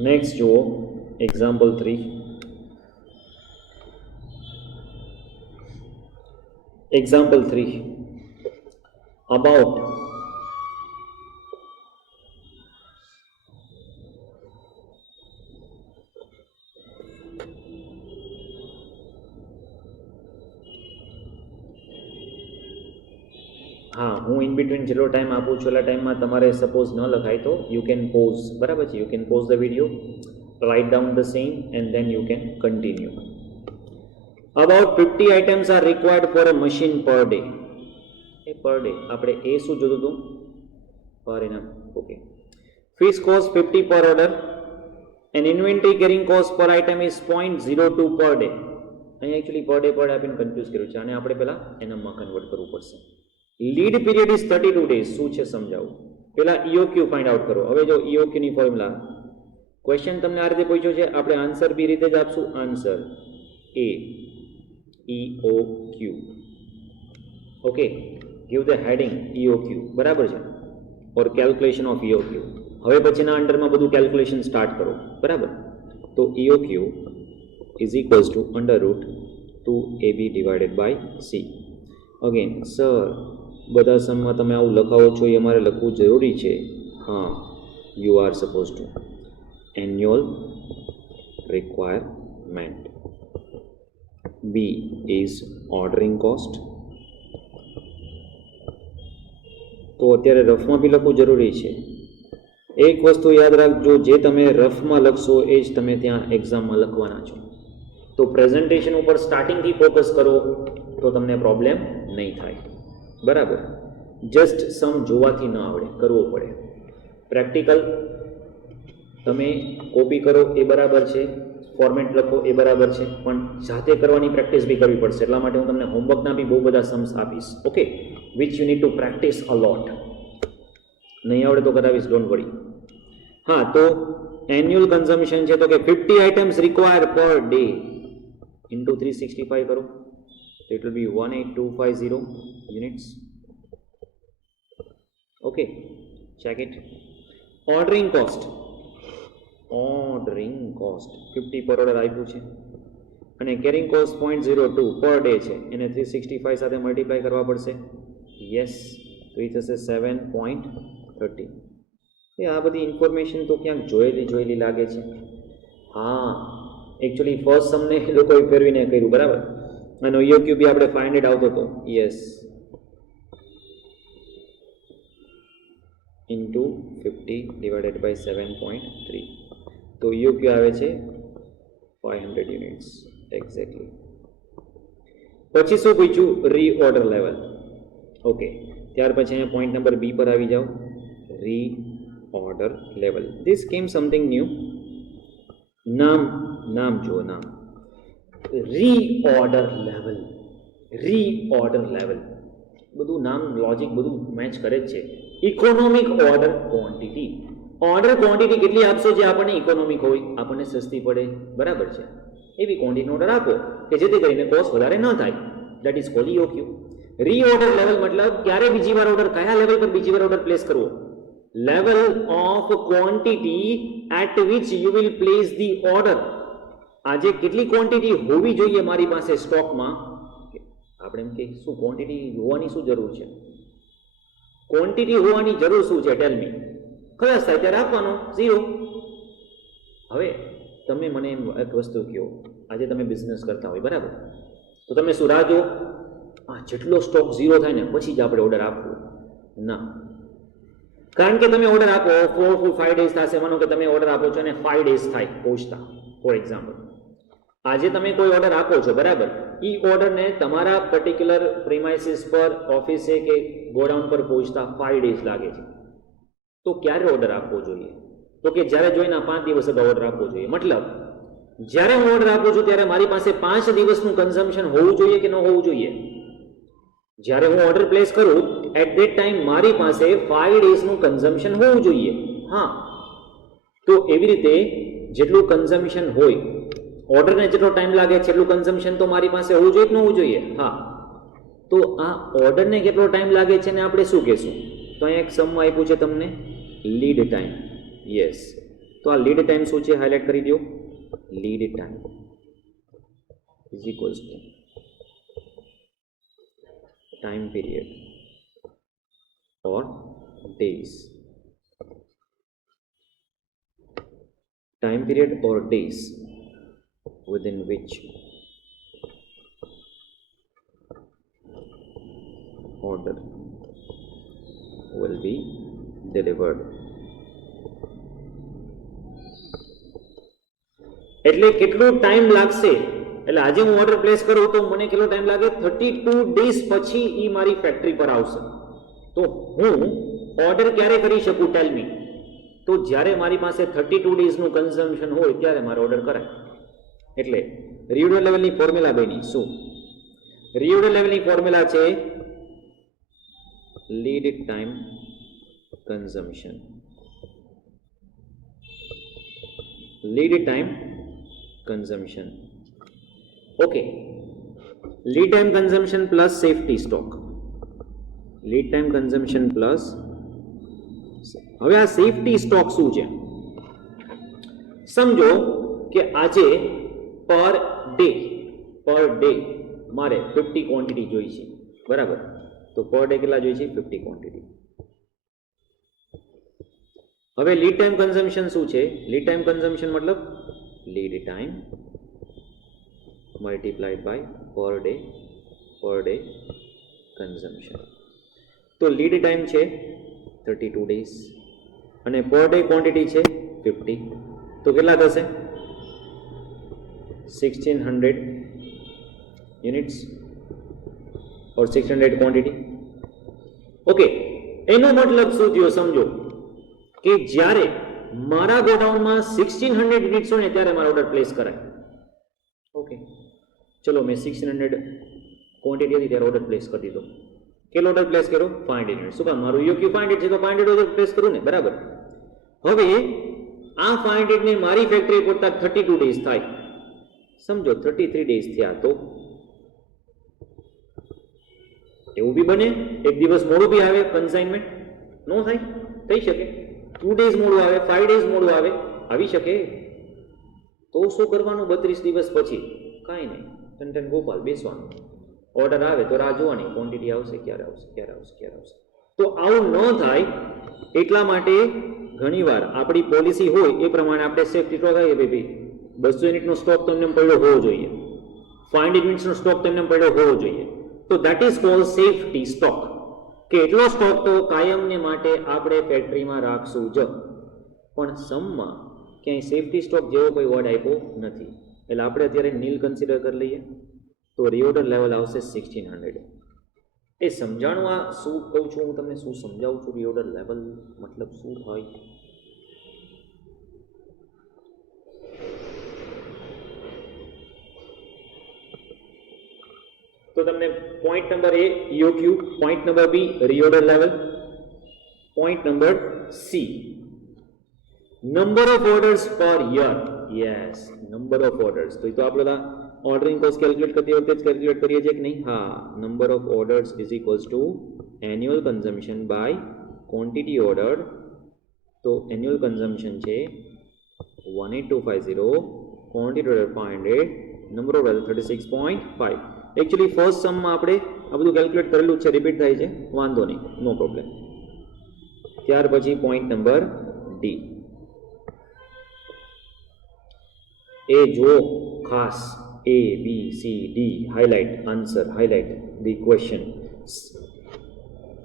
Next જુઓ, example 3. Example 3 about હું ઇન બિટવીન જેટલો ટાઈમ આપું છું એટલા ટાઈમમાં તમારે સપોઝ ન લખાય તો યુ કેન પોઝ, બરાબર છે. You can pause the video, write down the same and then you can continue. About 50 items are required for a machine per day. Per day આપણે એ શું જોતું હતું? પર annum. Okay, fix cost 50 per order and inventory carrying cost per item is 0.02 per day. અહીં actually per day આપીને confuse કર્યું છે, અને આપણે પહેલાં એનમમાં કન્વર્ટ કરવું પડશે. Lead period is 32 days. શું છે સમજાવું. પહેલા EOQ ફાઇન્ડ આઉટ કરો. હવે જો EOQ ની ફોર્મ્યુલા, ક્વેશ્ચન તમને આ રીતે પૂછ્યો છે, આપણે આન્સર બી રીતે જ આપશું. Answer A EOQ. Okay, give the heading EOQ, બરાબર છે, ઓર કેલ્ક્યુલેશન ઓફ EOQ. હવે પછીના અંડરમાં બધું કેલ્ક્યુલેશન સ્ટાર્ટ કરો, બરાબર. તો EOQ is equals to under root 2AB divided by C. Again sir બધા સમમાં તમે આવું લખાવો છો એ અમારે લખવું જરૂરી છે? હા, you are suppose two. Annual requirement. B is ordering cost. તો અત્યારે રફમાં બી લખવું જરૂરી છે. એક વસ્તુ યાદ રાખજો, જે તમે રફમાં લખશો એ જ તમે ત્યાં એક્ઝામમાં લખવાના છો. તો પ્રેઝન્ટેશન ઉપર સ્ટાર્ટિંગથી ફોકસ કરો તો તમને પ્રોબ્લેમ નહીં થાય. બરાબર? જસ્ટ સમ જોવાથી ન આવડે, કરવો પડે. પ્રેક્ટિકલ તમે કોપી કરો એ બરાબર છે, ફોર્મેટ લખો એ બરાબર છે, પણ જાતે કરવાની પ્રેક્ટિસ બી કરવી પડશે. એટલા માટે હું તમને હોમવર્કના બી બહુ બધા સમ્સ આપીશ, okay, which you need to practice a lot. નહીં આવડે તો કરાવીશ, ડોન્ટ વરી. હા, તો એન્યુઅલ કન્ઝમ્પશન છે તો કે 50 items require per day into 365 કરો તો it will be 18250 units. Okay, check it. Ordering cost 50 per order આપ્યું છે અને કેરિંગ કોસ્ટ 0.02 પર ડે છે, એને 365 સાથે મલ્ટીપ્લાય કરવા પડશે. યસ, તો એ થશે 7.30. એ આ બધી ઇન્ફોર્મેશન તો ક્યાંક જોયેલી લાગે છે. હા, એકચ્યુઅલી ફર્સ્ટ સમને એ લોકોએ ફેરવીને કર્યું, બરાબર? અને EOQ બી આપણે 500 આવતો હતો. Yes, into 50 divided by 7.3. તો EOQ આવે છે 500 યુનિટ્સ એક્ઝેક્ટલી. પછી શું પૂછ્યું? રીઓર્ડર લેવલ. ઓકે, ત્યાર પછી અહીંયા પોઈન્ટ નંબર બી પર આવી જાઓ. રીઓર્ડર લેવલ. ધીસ કેમ સમથિંગ ન્યૂ. નામ જુઓ, નામ રીઓર્ડર લેવલ. બધું નામ લોજિક બધું મેચ કરે જ છે. Economic order quantity. Order quantity કેટલી આપશો જે આપણને ઇકોનોમિક હોય, આપણને સસ્તી પડે, બરાબર છે? એવી ક્વોન્ટિટીનો ઓર્ડર આપો કે જેથી કરીને કોસ્ટ વધારે ન થાય. That is called EOQ. Reorder level મતલબ ક્યારે બીજી વાર ઓર્ડર, કયા લેવલ પર બીજી વાર ઓર્ડર પ્લેસ કરવો. Level of quantity at which you will place the order. આજે કેટલી ક્વોન્ટિટી હોવી જોઈએ મારી પાસે સ્ટોકમાં? આપણે એમ કે શું ક્વોન્ટિટી હોવાની શું જરૂર છે? ક્વોન્ટિટી હોવાની જરૂર શું છે? ટેલ મી. ખલાસ થાય ત્યારે આપવાનો 0. હવે તમે મને એક વસ્તુ કહો, આજે તમે બિઝનેસ કરતા હોય, બરાબર? તો તમે શું રાહ જો જેટલો સ્ટોક 0 થાય ને પછી જ આપણે ઓર્ડર આપવો? ના, કારણ કે તમે ઓર્ડર આપો 4 5 ડેઝ થશે. માનો કે તમે ઓર્ડર આપો છો અને 5 ડેઝ થાય પહોંચતા, ફોર એક્ઝામ્પલ. આજે તમે કોઈ ઓર્ડર આપો છો, બરાબર? એ ઓર્ડરને તમારા પર્ટિક્યુલર પ્રિમાઇસીસ પર, ઓફિસે કે ગોડાઉન પર પહોંચતા 5 ડેઝ લાગે છે. તો ક્યારે ઓર્ડર આપવો જોઈએ? તો કે જ્યારે જોઈના 5 દિવસ અગાઉ ઓર્ડર આપવો જોઈએ. મતલબ જ્યારે હું ઓર્ડર આપું છું ત્યારે મારી પાસે 5 દિવસનું કન્ઝમ્પશન હોવું જોઈએ કે ન હોવું જોઈએ? જ્યારે હું ઓર્ડર પ્લેસ કરું એટ ધેટ ટાઈમ મારી પાસે 5 ડેઝનું કન્ઝમ્પશન હોવું જોઈએ. હા, તો એવી રીતે જેટલું કન્ઝમ્પશન હોય, ઓર્ડરને જેટલો ટાઈમ લાગે છે એટલું કન્ઝમ્પશન તો મારી પાસે હોવું જોઈએ કે ન હોવું જોઈએ? હા, તો આ ઓર્ડરને કેટલો ટાઈમ લાગે છે ને આપણે શું કહેશું? તો અહીંયા એક સમમાં આપ્યું છે તમને, લીડ ટાઈમ. યસ, તો આ લીડ ટાઈમ શું છે? હાઇલાઇટ કરી દો. Lead time is equals two time period or days. Time period or days within which order will be delivered. એટલે કેટલો ટાઈમ લાગશે? એટલે આજે હું ઓર્ડર પ્લેસ કરું તો મને કેટલો ટાઈમ લાગે? 32 ડેઝ પછી એ મારી ફેક્ટરી પર આવશે. તો હું ઓર્ડર ક્યારે કરી શકું? ટેલ મી. તો જ્યારે મારી પાસે 32 ડેઝનું કન્ઝમ્પશન હોય ત્યારે મારો ઓર્ડર કરાય. એટલે રીઓર્ડર લેવલની ફોર્મ્યુલા બની શું? રીઓર્ડર લેવલની ફોર્મ્યુલા છે lead time consumption. Lead time consumption. Okay, lead time consumption plus safety stock. Lead time consumption plus. હવે આ સેફટી સ્ટોક શું છે? સમજો કે આજે પર ડે મારે 50 ક્વોન્ટિટી જોઈ છે, બરાબર? તો પર ડે કેટલા જોઈ છે? 50 ક્વોન્ટિટી. હવે લીડ ટાઈમ કન્ઝમ્પશન શું છે? લીડ ટાઈમ કન્ઝમ્પશન મતલબ lead time multiplied by per day consumption. તો લીડ ટાઈમ છે 32 ડેઝ અને પર ડે ક્વોન્ટિટી છે 50. તો કેટલા થશે? 1600 યુનિટ્સ ઓર 600 ક્વોન્ટિટી. ઓકે, એનો મતલબ શું થયો સમજો કે જ્યારે મારા ગોડાઉનમાં 1600 યુનિટ્સ હોય ને ત્યારે મારો ઓર્ડર પ્લેસ કરાય. ઓકે, ચલો મેં 1600 ક્વોન્ટિટી હતી ત્યારે ઓર્ડર પ્લેસ કરી દીધો. કેટલો ઓર્ડર પ્લેસ કર્યો? 500 યુનિટ. શું કામ? મારું યોક્યુ 500 છે તો 500 ઓર્ડર પ્લેસ કરું ને, બરાબર? હવે આ 500 ને મારી ફેક્ટરી પહોંચતા 32 ડેઝ થાય. સમજો 33 ડેઝ થયા તો એવું બી બને, એક દિવસ મોડું બી આવે કન્સાઇનમેન્ટ. નો થાય? થઈ શકે. 2 ડેઝ મોડું આવે, 5 ડેઝ મોડું આવે, આવી શકે. તો શું કરવાનું? 32 દિવસ પછી કાંઈ નહીં, ટન ગોપાલ બેસવાનું. ઓર્ડર આવે તો રાહ જોવાની, ક્વોન્ટિટી આવશે, ક્યારે આવશે. તો આવું ન થાય એટલા માટે ઘણીવાર આપણી પોલિસી હોય એ પ્રમાણે આપણે સેફ્ટી સ્ટોક આવે ભાઈ 200 યુનિટનો સ્ટોક તમને પડ્યો હોવો જોઈએ, 500 યુનિટ્સનો સ્ટોક તમને પડ્યો હોવો જોઈએ. તો that is cold safety stock, કે એટલો સ્ટોક તો કાયમને માટે આપણે ફેક્ટરીમાં રાખશું જ. પણ સમમાં ક્યાંય સેફ્ટી સ્ટોક જેવો કોઈ વર્ડ આપ્યો નથી, એટલે આપણે અત્યારે નીલ કન્સિડર કરી લઈએ. તો રીઓર્ડર લેવલ આવશે 1600. એ સમજાણું આ શું કહું છું હું તમને, શું સમજાવું છું? રીઓર્ડર લેવલ મતલબ શું થાય? તો તમને point number A EOQ, point number B reorder level, point number C number of orders per year. Yes, number of orders. તો આપણે ઓર્ડરિંગ કોસ્ટ કેલ્ક્યુલેટ કરતી વખતે જ કેલ્ક્યુલેટ કરીએ છીએ કે નહીં? હા, number of orders is equals to annual consumption by quantity order. તો એન્યુઅલ કન્ઝમ્પશન છે 18250, quantity order 500, number of order 36.5. Actually first સમમાં આપણે આ બધું કેલ્ક્યુલેટ કરેલું છે, રિપીટ થાય છે, વાંધો નહીં, નો પ્રોબ્લેમ. ત્યાર પછી પોઈન્ટ નંબર ડી. એ જો ખાસ A, B, C, D, highlight answer, highlight the question.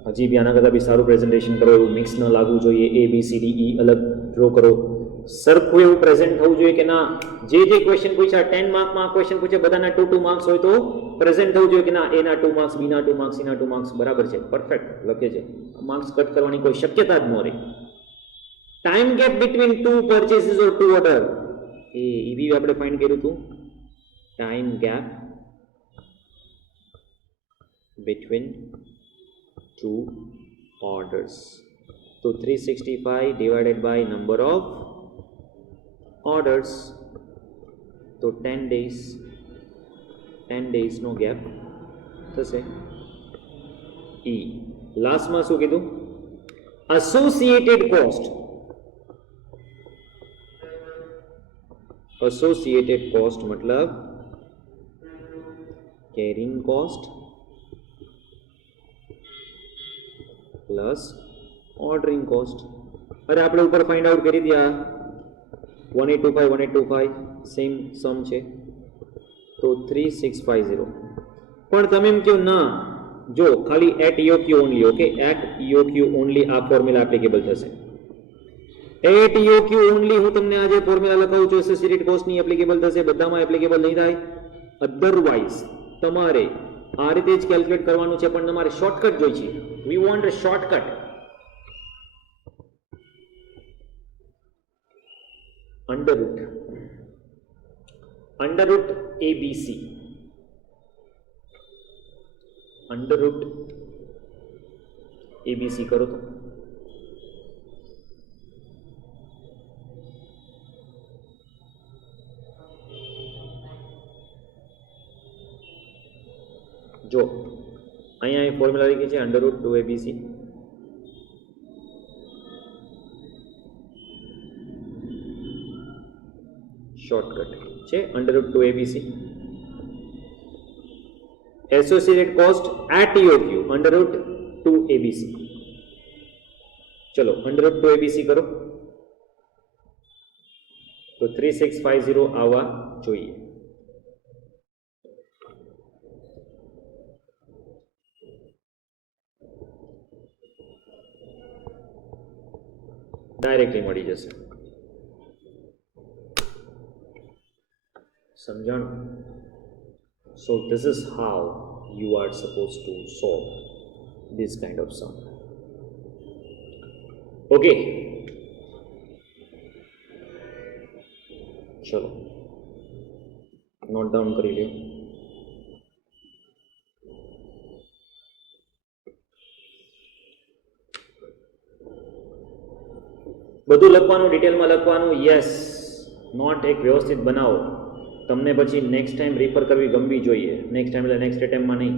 હજી બી આના કરતાં બી સારું પ્રેઝન્ટેશન કરો, એવું મિક્સ ન લાગવું જોઈએ. A, B, C, D, E અલગ ડ્રો કરો, સરખું એવું પ્રેઝન્ટ થવું જોઈએ કે ના જે ક્વેશ્ચન પૂછ્યા 10 માર્કમાં આ ક્વેશ્ચન પૂછે બધાના 2 માર્ક્સ હોય તો પ્રેઝન્ટ થવું જોઈએ કે ના એના 2 માર્ક્સ, બીના 2 માર્ક્સ, સીના 2 માર્ક્સ બરાબર છે, પરફેક્ટ લખે છે. માર્ક્સ કટ કરવાની કોઈ શક્યતા જ ન રહે. ટાઈમ ગેપ બિટવીન 2 પરચેસીસ ઓર 2 ઓર્ડર, એ બી આપણે ફાઇન્ડ કર્યું હતું. time gap between 2 orders. So 365 divided by number of orders. So 10 days no gap. થશે. E લાસ્ટ માં શું કીધું? associated cost. associated cost मतलब carrying cost plus ordering cost. अरे આપણે ઉપર ફાઇન્ડ આઉટ કરી દિયા 1825 સેમ સમ છે તો 3650. પણ તમે એમ કહો ના જો ખાલી at EOQ only, okay, at EOQ only આ ફોર્મ્યુલા એપ્લિકેબલ થશે. એટ EOQ ઓનલી હું તમને આજે ફોર્મ્યુલા લખાવું છું, એસોસિએટેડ કોસ્ટ ની એપ્લિકેબલ થશે, બધામાં એપ્લિકેબલ નહીં થાય. અધરવાઇઝ તમારે આ રીતે જ કેલ્ક્યુલેટ કરવાનું છે, પણ તમારે શોર્ટકટ જોઈ છે. We want a shortcut. Under route ABC, under route ABC કરો તો જો અહીંયા ફોર્મ્યુલા લખી છે અંડર રૂટ 2ABC. શોર્ટકટ છે √2 ABC. Associated cost at EOQ √2 ABC. ચલો √2 ABC કરો તો 3650 આવવા જોઈએ. ડાયરેક્ટલી મળી જશે. સમજણ? So this is how you are supposed to solve this kind of sum. Okay. ચલો નોટ ડાઉન કરી લ્યો. બધું લખવાનું, ડિટેલમાં લખવાનું. યસ, નોટ એક વ્યવસ્થિત બનાવો. તમને પછી નેક્સ્ટ ટાઈમ રિફર કરવી ગમવી જોઈએ. નેક્સ્ટ ટાઈમ એટલે નેક્સ્ટ એટેમ્પમાં નહીં.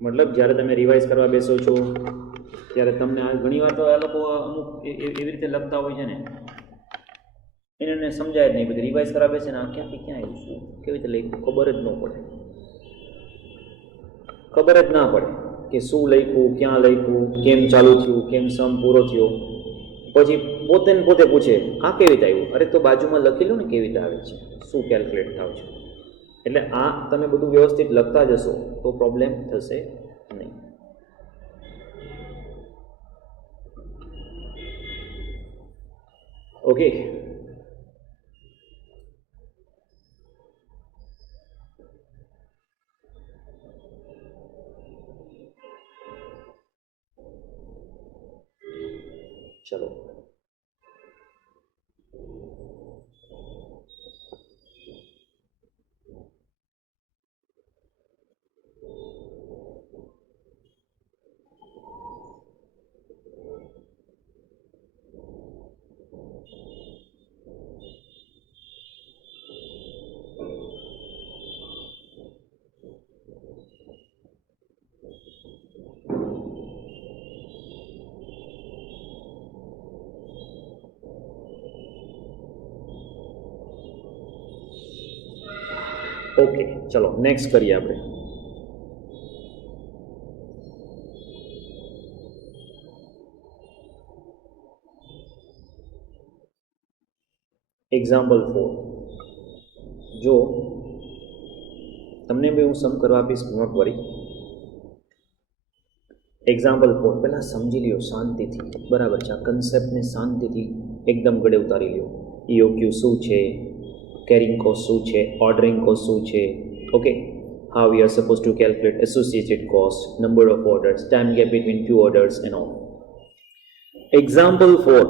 મતલબ જ્યારે તમે રિવાઇઝ કરવા બેસો છો ત્યારે તમને ઘણી વાર તો આ લોકો અમુક એવી રીતે લખતા હોય છે ને, એને સમજાય જ નહીં. બધી રિવાઇઝ કરવા બેસે ને આ ક્યાંથી ક્યાં આવ્યું, શું કેવી રીતે લખ્યું, ખબર જ ન પડે. ખબર જ ના પડે કે શું લખ્યું, ક્યાં લખ્યું, કેમ ચાલુ થયું, કેમ સમ પૂરો થયો. પછી પોતે ને પોતે પૂછે આ કેવી રીતે આવ્યું. અરે તો બાજુમાં લખેલું ને કેવી રીતે આવે છે, શું કેલ્ક્યુલેટ થાવ છે. એટલે આ તમે બધું વ્યવસ્થિત લખતા જશો તો પ્રોબ્લેમ થશે નહીં. ઓકે, ચલો ઓકે, ચલો નેક્સ્ટ કરીએ આપણે. એક્ઝામ્પલ 4. જો તમને બી હું સમ કરવા આપીશ, નોટ વરી. એક્ઝામ્પલ 4 પહેલાં સમજી લ્યો શાંતિથી, બરાબર છે? આ કન્સેપ્ટને શાંતિથી એકદમ ગળે ઉતારી લ્યો. EOQ શું છે, કેરિંગ કોસ્ટ શું છે, ઓર્ડરિંગ કોસ્ટ શું છે. Okay, how we are supposed to calculate associated cost, number of orders, time gap between two orders and all. Example 4.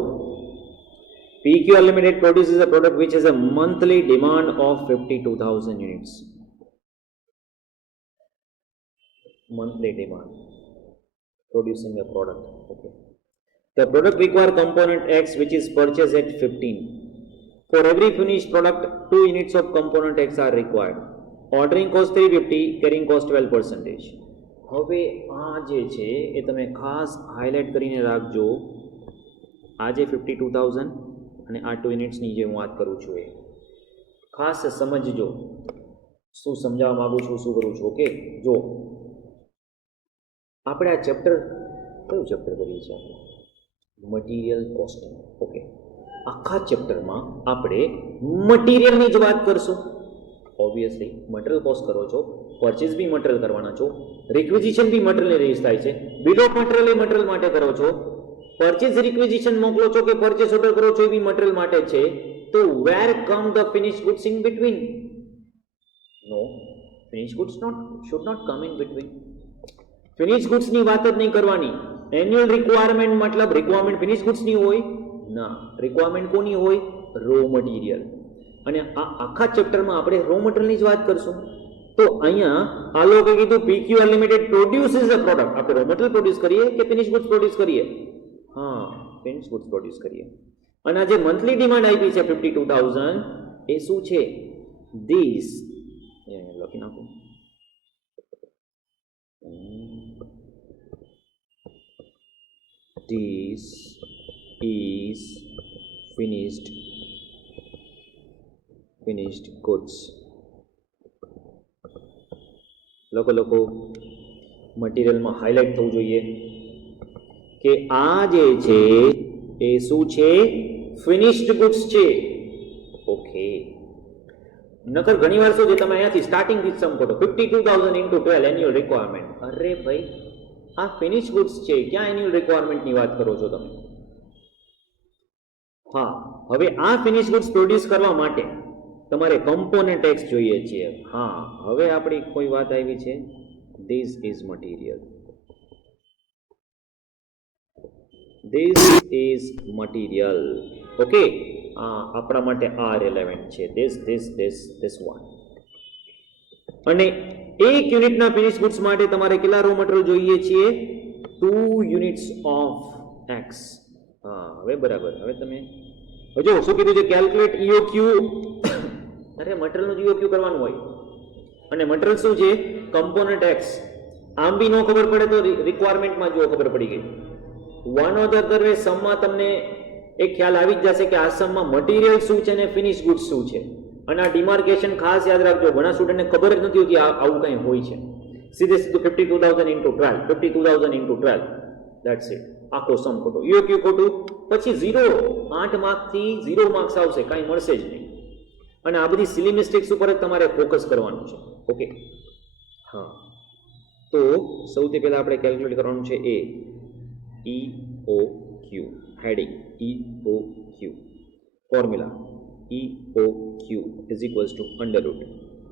PQR Limited produces a product which has a monthly demand of 52,000 units. Monthly demand. Producing a product. Okay. The product requires component X which is purchased at 15. For every finished product, 2 units of component X are required. Ordering cost 350, carrying cost 12%. હવે આ જે છે એ તમે ખાસ highlight કરીને રાખજો. આ જે 52,000 અને આ 2 યુનિટ્સની જે હું વાત કરું છું એ ખાસ સમજજો. શું સમજાવવા માગું છું, શું કરું છું. ઓકે, જો આપણે આ ચેપ્ટર, કયું ચેપ્ટર કરીએ છીએ આપણે? Material costing. ઓકે, આખા ચેપ્ટરમાં આપણે મટીરિયલની જ વાત કરશું. ઓબ્વિયસલી મટીરિયલ કોસ્ટ કરો છો, પરચેઝ બી મટીરિયલ કરવાના છો, રિક્વિઝિશન બી મટીરિયલ રેઝ થાય છે, bill of material A material માટે કરો છો, પરચેઝ રિક્વિઝિશન મોકલો છો કે પરચેઝ ઓર્ડર કરો છો એ બી મટીરિયલ માટે છે. તો where come the finish goods in between? No, finish goods should not come in between. Finish ગુડ્સની વાત જ નહીં કરવાની. એન્યુઅલ રિક્વાયરમેન્ટ મતલબ રિક્વાયરમેન્ટ ફિનિશ ગુડ્સની હોય ના, રિક્વાયરમેન્ટ કોની હોય? Raw material. અને આ આખા ચેપ્ટરમાં આપણે રો મટીરિયલની જ વાત કરશું. તો અહીંયા આ લોકોએ કીધું PQR લિમિટેડ પ્રોડ્યુસીસ અ પ્રોડક્ટ. આપણે રો મટીરિયલ પ્રોડ્યુસ કરીએ કે ફિનિશ ગુડ્સ પ્રોડ્યુસ કરીએ? હા, ફિનિશ ગુડ્સ પ્રોડ્યુસ કરીએ. અને આ જે મંથલી ડિમાન્ડ આપી છે 52,000 એ શું છે? ધીસ લખી નાખું. This is finished finished goods. લોકો મટીરિયલમાં હાઇલાઇટ થવું જોઈએ કે આ જે છે એ શું છે, ફિનિશ્ડ ગુડ્સ છે. ઓકે, નકર ઘણી વાર શું છે, તમે અહીંયાથી સ્ટાર્ટિંગથી સમ કરો 52,000 into 12 એન્યુઅલ રિક્વાયરમેન્ટ. અરે ભાઈ, આ ફિનિશ્ડ ગુડ્સ છે, ક્યાં એન્યુઅલ રિક્વાયરમેન્ટની વાત કરો છો તમે? હા, હવે આ ફિનિશ્ડ ગુડ્સ પ્રોડ્યુસ કરવા માટે તમારે કમ્પોનન્ટ એક્સ જોઈએ છે. હા, હવે આપણી કોઈ વાત આવી છે, this is material, this is material. Okay, આપણા માટે આ રિલેવન્ટ છે, ધીસ વન. અને એક યુનિટના ફિનિશ ગુડ્સ માટે તમારે કેટલા રો મટીરિયલ જોઈએ છીએ? 2 યુનિટ્સ ઓફ એક્સ. હા, હવે બરાબર. હવે તમે જો શું કીધું છે, કેલ્ક્યુલેટ EOQ. અરે મટીરિયલનું EOQ કરવાનું હોય, અને મટીરિયલ શું છે, કમ્પોનન્ટ એક્સ. આમ બી નો ખબર પડે તો રિક્વાયરમેન્ટમાં જો ખબર પડી ગઈ. One or the other way સમમાં તમને એક ખ્યાલ આવી જ જશે કે આ સમમાં મટીરિયલ શું છે અને ફિનિશ ગુડ્સ શું છે. અને આ ડિમાર્કેશન ખાસ યાદ રાખજો, ઘણા સ્ટુડન્ટને ખબર જ નથી હોતી આવું કંઈ હોય છે. સીધે સીધું 52,000 into 12, 52,000 into 12, ધેટ્સ ઇટ. આખો સમ ખોટો, EOQ ખોટું, પછી 0. 8 માર્કથી 0 માર્ક્સ આવશે, કાંઈ મળશે જ નહીં. અને આ બધી સિલી મિસ્ટેક્સ ઉપર જ તમારે ફોકસ કરવાનું છે. ઓકે, હા, તો સૌથી પહેલા આપણે કેલ્ક્યુલેટ કરવાનું છે EOQ, heading EOQ, formula EOQ is equals to under root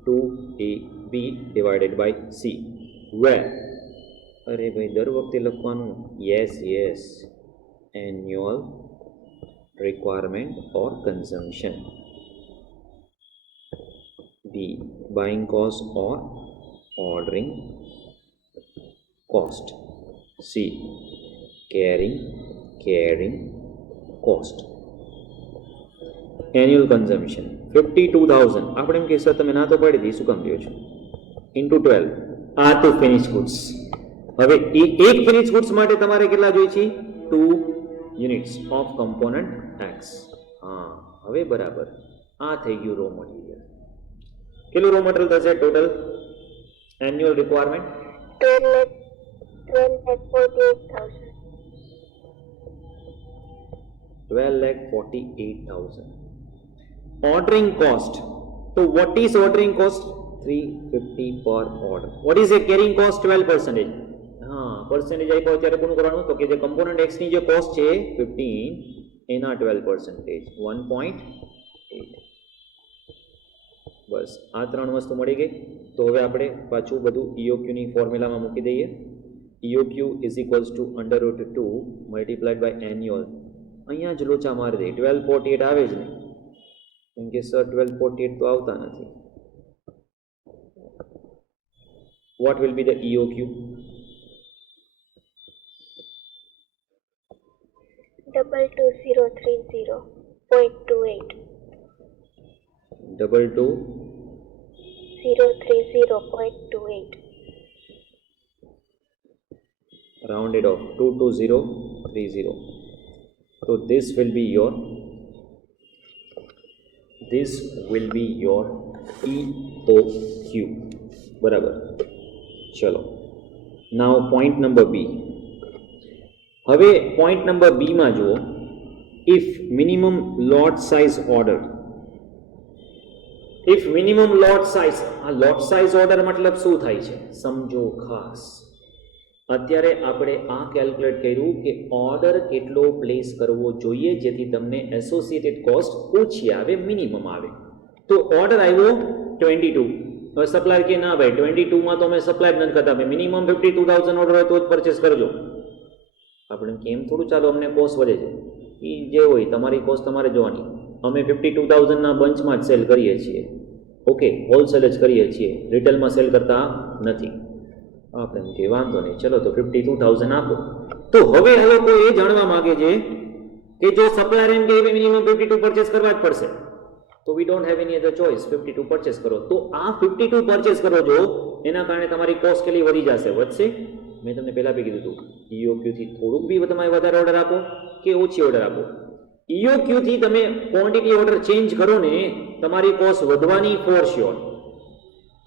2AB divided by C, where, અરે ભાઈ દર વખતે લખવાનું, yes, annual requirement or consumption. B, buying cost or ordering cost. C, carrying cost. Annual consumption 52,000. આપણે એમ કે sir તમે ના તો પાડી દી, શું કામ લ્યો છો? ઇન્ટુ 12. આ તો ફિનિશ ગુડ્સ. હવે એક ફિનિશ ગુડ્સ માટે તમારે કેટલા જોઈએ છે? 2 યુનિટ્સ ઓફ કમ્પોનન્ટ એક્સ. હા, હવે બરાબર. આ થઈ ગયું રો મટીરિયલ. કેટલું રો મટીરિયલ થશે total annual requirement? 12,48,000. Ordering cost. So what is ordering cost? 350 per order. What is a carrying cost? 12%. હા, પર્સન્ટેજ આપ્યો ત્યારે કોનું કરવાનું? તો કે જે કમ્પોનન્ટ એક્સ ની જે કોસ્ટ છે 15, એના 12%, 1.8. બસ આ ત્રણ વસ્તુ મળી ગઈ. તો હવે આપણે પાછું બધું EOQ ની ફોર્મ્યુલામાં મૂકી દઈએ. EOQ is equals to under root 2 multiplied by annual. અહીંયા જ લોચા મારી દે, 1248 આવે જ નહીં, કેમ કે સર 1248 તો આવતા નથી. What will be the EOQ? 22030.28. 22030.28. Rounded off 22030. So this will be your EOQ. બરાબર. ચલો, નાઉ પોઈન્ટ નંબર બી. હવે પોઈન્ટ નંબર બી માં જુઓ, if minimum lot size order. If minimum lot size, આ લોટ સાઇઝ ઓર્ડર મતલબ શું થાય છે સમજો ખાસ. અત્યારે આપણે આ કેલ્ક્યુલેટ કર્યું કે ઓર્ડર કેટલો પ્લેસ કરવો જોઈએ જેથી તમને એસોસિએટેડ કોસ્ટ ઓછી આવે, મિનિમમ આવે. તો ઓર્ડર આવ્યો 22. હવે સપ્લાયર કે ના ભાઈ 22 માં તો અમે સપ્લાય નથી કરતા, અમે મિનિમમ 52,000 ઓર્ડર હોય તો જ પરચેસ કરજો. આપણે કેમ થોડું, ચાલો અમને કોસ્ટ વધે છે, એ જે હોય તમારી કોસ્ટ તમારે જોવાની. અમે 52,000 ના બંચમાં જ સેલ કરીએ છીએ. ઓકે, હોલસેલ જ કરીએ છીએ, રિટેલમાં સેલ કરતા નથી. આપણે એમ કે વાંધો નહીં, ચલો તો 52,000 આપો. તો હવે આ લોકો એ જાણવા માંગે છે કે જો સપ્લાયર એમ કે મિનિમમ 52 પરચેસ કરવા જ પડશે, તો we don't have any other choice, 52 purchase કરો. તો આ 52 પરચેસ કરો જો, એના કારણે તમારી કોસ્ટ કેટલી વધી જશે? વધશે. મેં તમને પહેલા બી કીધું હતું, EOQ થી થોડુંક બી તમે વધારે ઓર્ડર આપો કે ઓછી ઓર્ડર આપો, EOQ થી તમે ક્વોન્ટિટી ઓર્ડર ચેન્જ કરો ને તમારી કોસ્ટ વધવાની ફોર શ્યોર.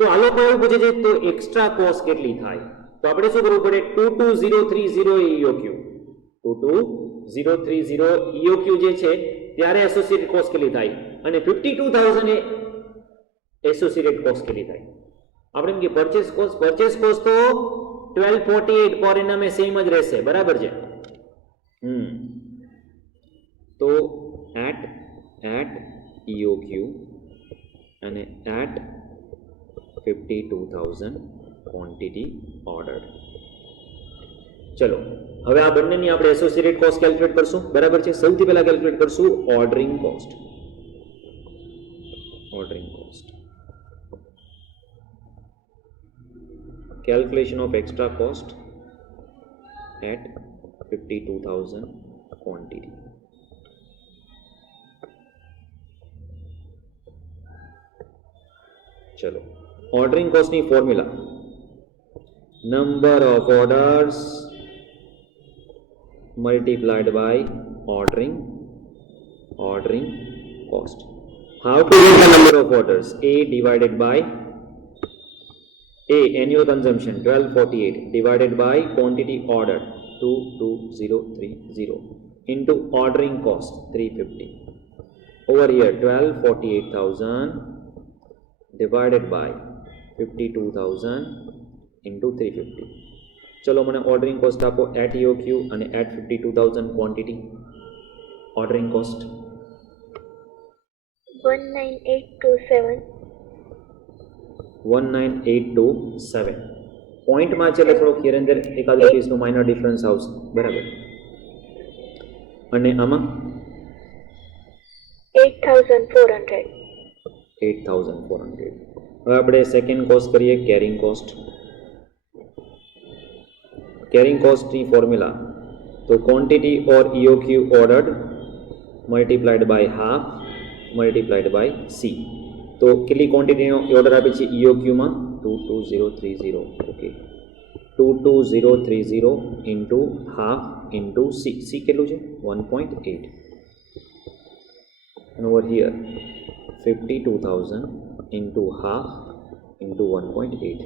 તો આ લોકો એવું પૂછે છે તો એક્સ્ટ્રા કોસ્ટ કેટલી થાય? તો આપણે શું કરવું પડે? 22030 EOQ 22030 EOQ જે છે ત્યારે એસોસિએટેડ કોસ્ટ કેટલી થાય અને 52000 એ એસોસિએટેડ કોસ્ટ કેટલી થાય? આપણે એમ કે પરચેસ કોસ્ટ તો 1248 પર એનમ સેમ જ રહેશે, બરાબર છે. તો at EOQ અને at 52,000 quantity ordered. ચલો હવે આ બંનેની આપણે એસોસિએટેડ કોસ્ટ કેલ્ક્યુલેટ કરશું, બરાબર છે. સૌથી પહેલા કેલ્ક્યુલેટ કરશું ordering cost. Calculation of extra cost at 52,000 quantity. चलो ऑर्डरिंग कॉस्ट ની formula number of orders multiplied by ordering cost. How to get the number of orders? A divided by annual consumption 1248 divided by quantity ordered 22030 into ordering cost 350. Over here 1248,000 divided by 52,000 into 350. ચલો મને ordering cost આપો at EOQ અને at 52,000 quantity. Ordering cost 19827. 19827 પોઈન્ટમાં છે એટલે થોડોક here and there એકાદ રૂપીસનું minor difference આવશે, બરાબર. અને આમાં 8400. 8400. હવે આપણે સેકન્ડ કોસ્ટ કરીએ કેરિંગ કોસ્ટ. કેરિંગ કોસ્ટની ફોર્મ્યુલા તો quantity or EOQ ordered multiplied by half multiplied by C. તો કેટલી ક્વોન્ટિટીનો ઓર્ડર આપે છે EOQ માં? 22030. ઓકે, 22030 into half into C. C કેટલું છે? 1.8. and over here 52,000 into half into 1.8.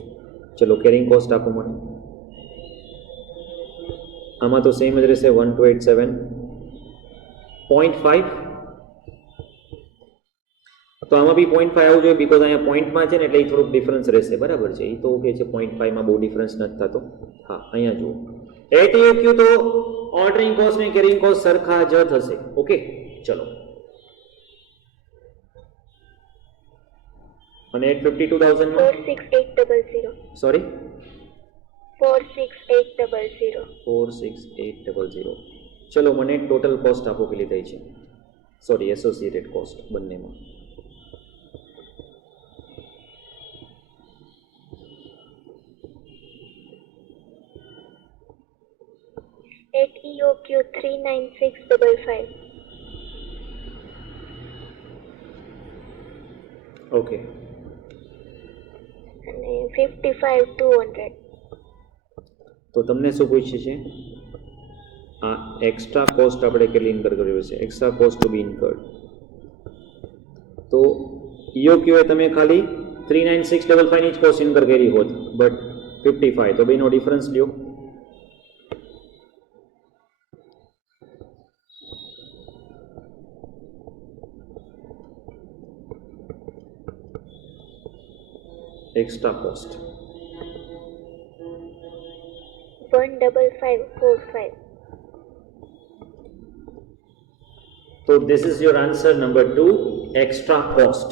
ચલો કેરિંગ કોસ્ટ આપો મને. આમાં તો સેમ જ રહેશે 1287. 0.5 તો આમાં બી 0.5 આવવું જોઈએ બીકોઝ અહીંયા પોઈન્ટમાં છે ને એટલે એ થોડુંક ડિફરન્સ રહેશે, બરાબર છે. એ તો ઓકે છે, 0.5 માં બહુ ડિફરન્સ નથી થતો. હા, અહીંયા જુઓ at EOQ તો ઓર્ડરિંગ કોસ્ટ ને કેરિંગ કોસ્ટ સરખા જ થશે. ઓકે, ચલો. અને 52,000 માં 46800. સોરી 46800. 46800. ચલો મને ટોટલ કોસ્ટ આપો કેટલી થઈ છે? સોરી એસોસિએટેડ કોસ્ટ બંનેમાં. At EOQ 39655. ઓકે, અને 55,200. તો તમને શું પૂછ્યું છે? આ એક્સ્ટ્રા કોસ્ટ આપણે કેટલી ઇન્કર કર્યું છે? એક્સ્ટ્રા કોસ્ટ ટુ બી ઇન્કર્ડ. તો EOQ એ તમે ખાલી 39655 ની જ કોસ્ટ ઇન્કર કરી હોત, બટ 55 તો બેનો ડિફરન્સ લ્યો. Extra cost 15545. તો this is your answer number 2, extra cost.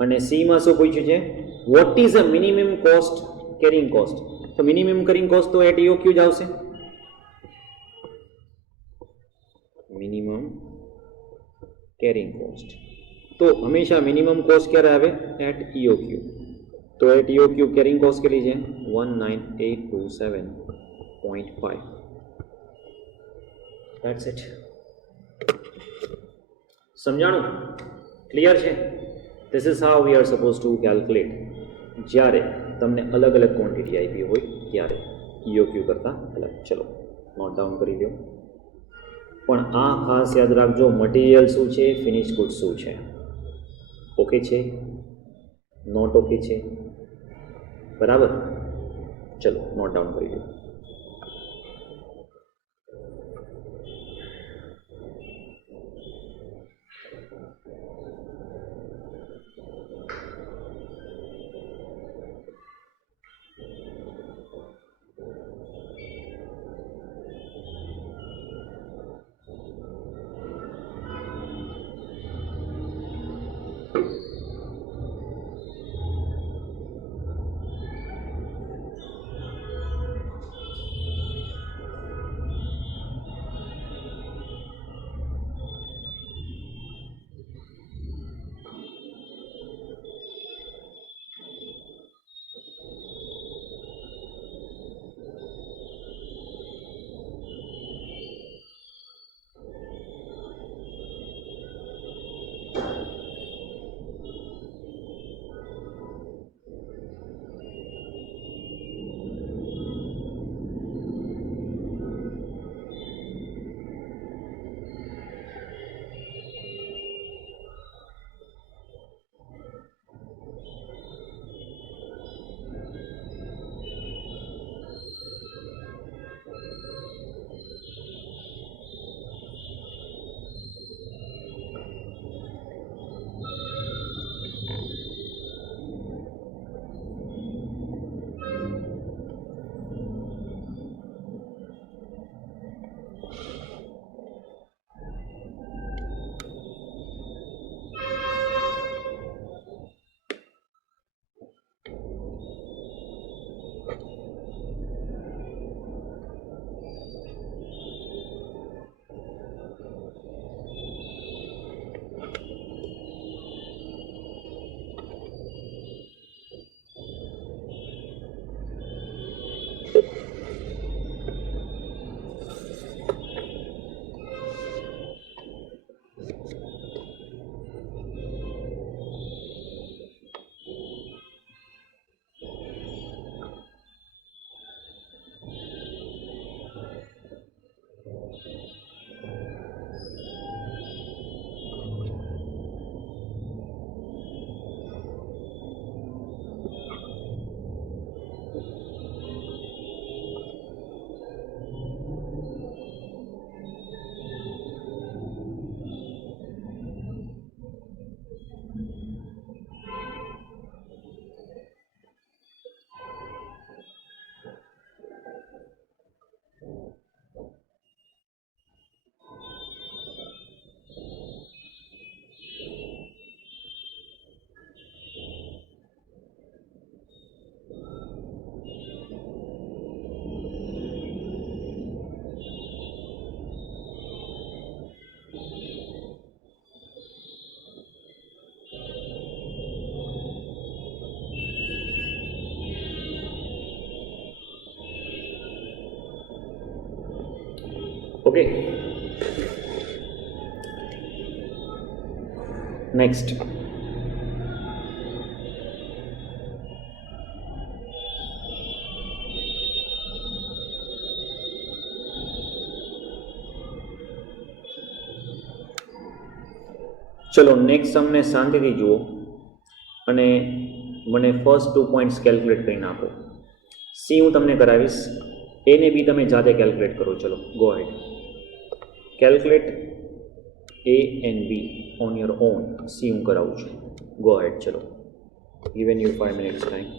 અને સી માં શું પૂછ્યું છે? What is a minimum cost carrying cost. તો મિનિમમ કેરિંગ કોસ્ટ તો એટ EOQ જ આવશે. મિનિમમ કેરિંગ કોસ્ટ તો હંમેશા મિનિમમ કોસ્ટ ક્યારે આવે? એટ EOQ. તો એટ EOQ કેરિંગ કોસ્ટ કેટલી છે? 19827.5. That's it. સમજાણું? ક્લિયર છે? This is how we are suppose to calculate જ્યારે તમને અલગ અલગ ક્વોન્ટિટી આપી હોય ત્યારે EOQ કરતાં અલગ. ચલો નોટ ડાઉન કરી લો. પણ આ ખાસ યાદ રાખજો, મટીરિયલ શું છે, ફિનિશ ગુડ શું છે. ઓકે છે, નોટ ઓકે છે, બરાબર? ચલો નોટ ડાઉન કરી લો. Okay, next. ચલો નેક્સ્ટ અમને શાંતિથી જુઓ અને મને ફર્સ્ટ 2 પોઈન્ટ્સ કેલ્ક્યુલેટ કરીને આપો. સી હું તમને કરાવીશ, એ ને બી તમે જાતે કેલ્ક્યુલેટ કરો. ચલો go ahead, calculate A and B on your own. C હું કરાવું છું. ગો હેડ, ચલો, given you 5 minutes time.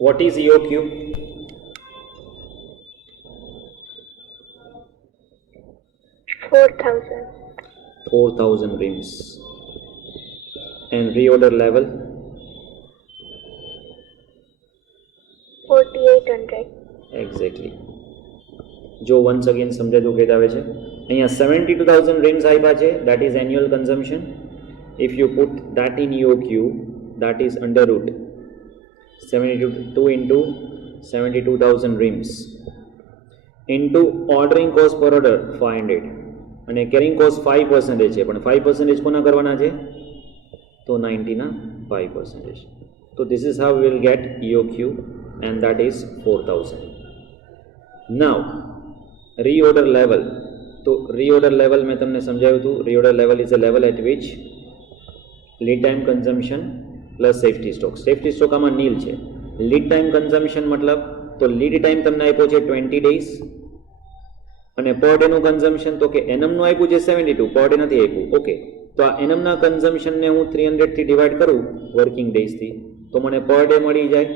What is EOQ? $4,000. 4,000 rims. And reorder level? 4,800. Exactly. જો once again સમજાતું કહેતા આવે છે અહીંયા 72,000 rims આપ્યા છે, that is annual consumption. If you put that in EOQ, that is under root 72 into 72,000 rims into ordering cost per order 500 અને carrying cost 5% છે, પણ 5% કોના કરવાના છે? તો 90 ના 5%. So this is how we will get EOQ, and that is 4,000. Now reorder level. તો reorder level મેં તમને સમજાવ્યું હતું. reorder level is a level at which lead time consumption plus safety stock. safety stock આમાં નીલ છે. lead time consumption મતલબ તો lead time તમને આપ્યો છે 20 days અને પર ડે નું કન્ઝમ્પશન તો કે એનમ નું આપ્યું છે 72, પર ડે નથી આપ્યું. ઓકે, તો આ એનમ ના કન્ઝમ્પશન ને હું 300 થી ડિવાઈડ કરું વર્કિંગ ડેઝ થી તો મને પર ડે મળી જાય.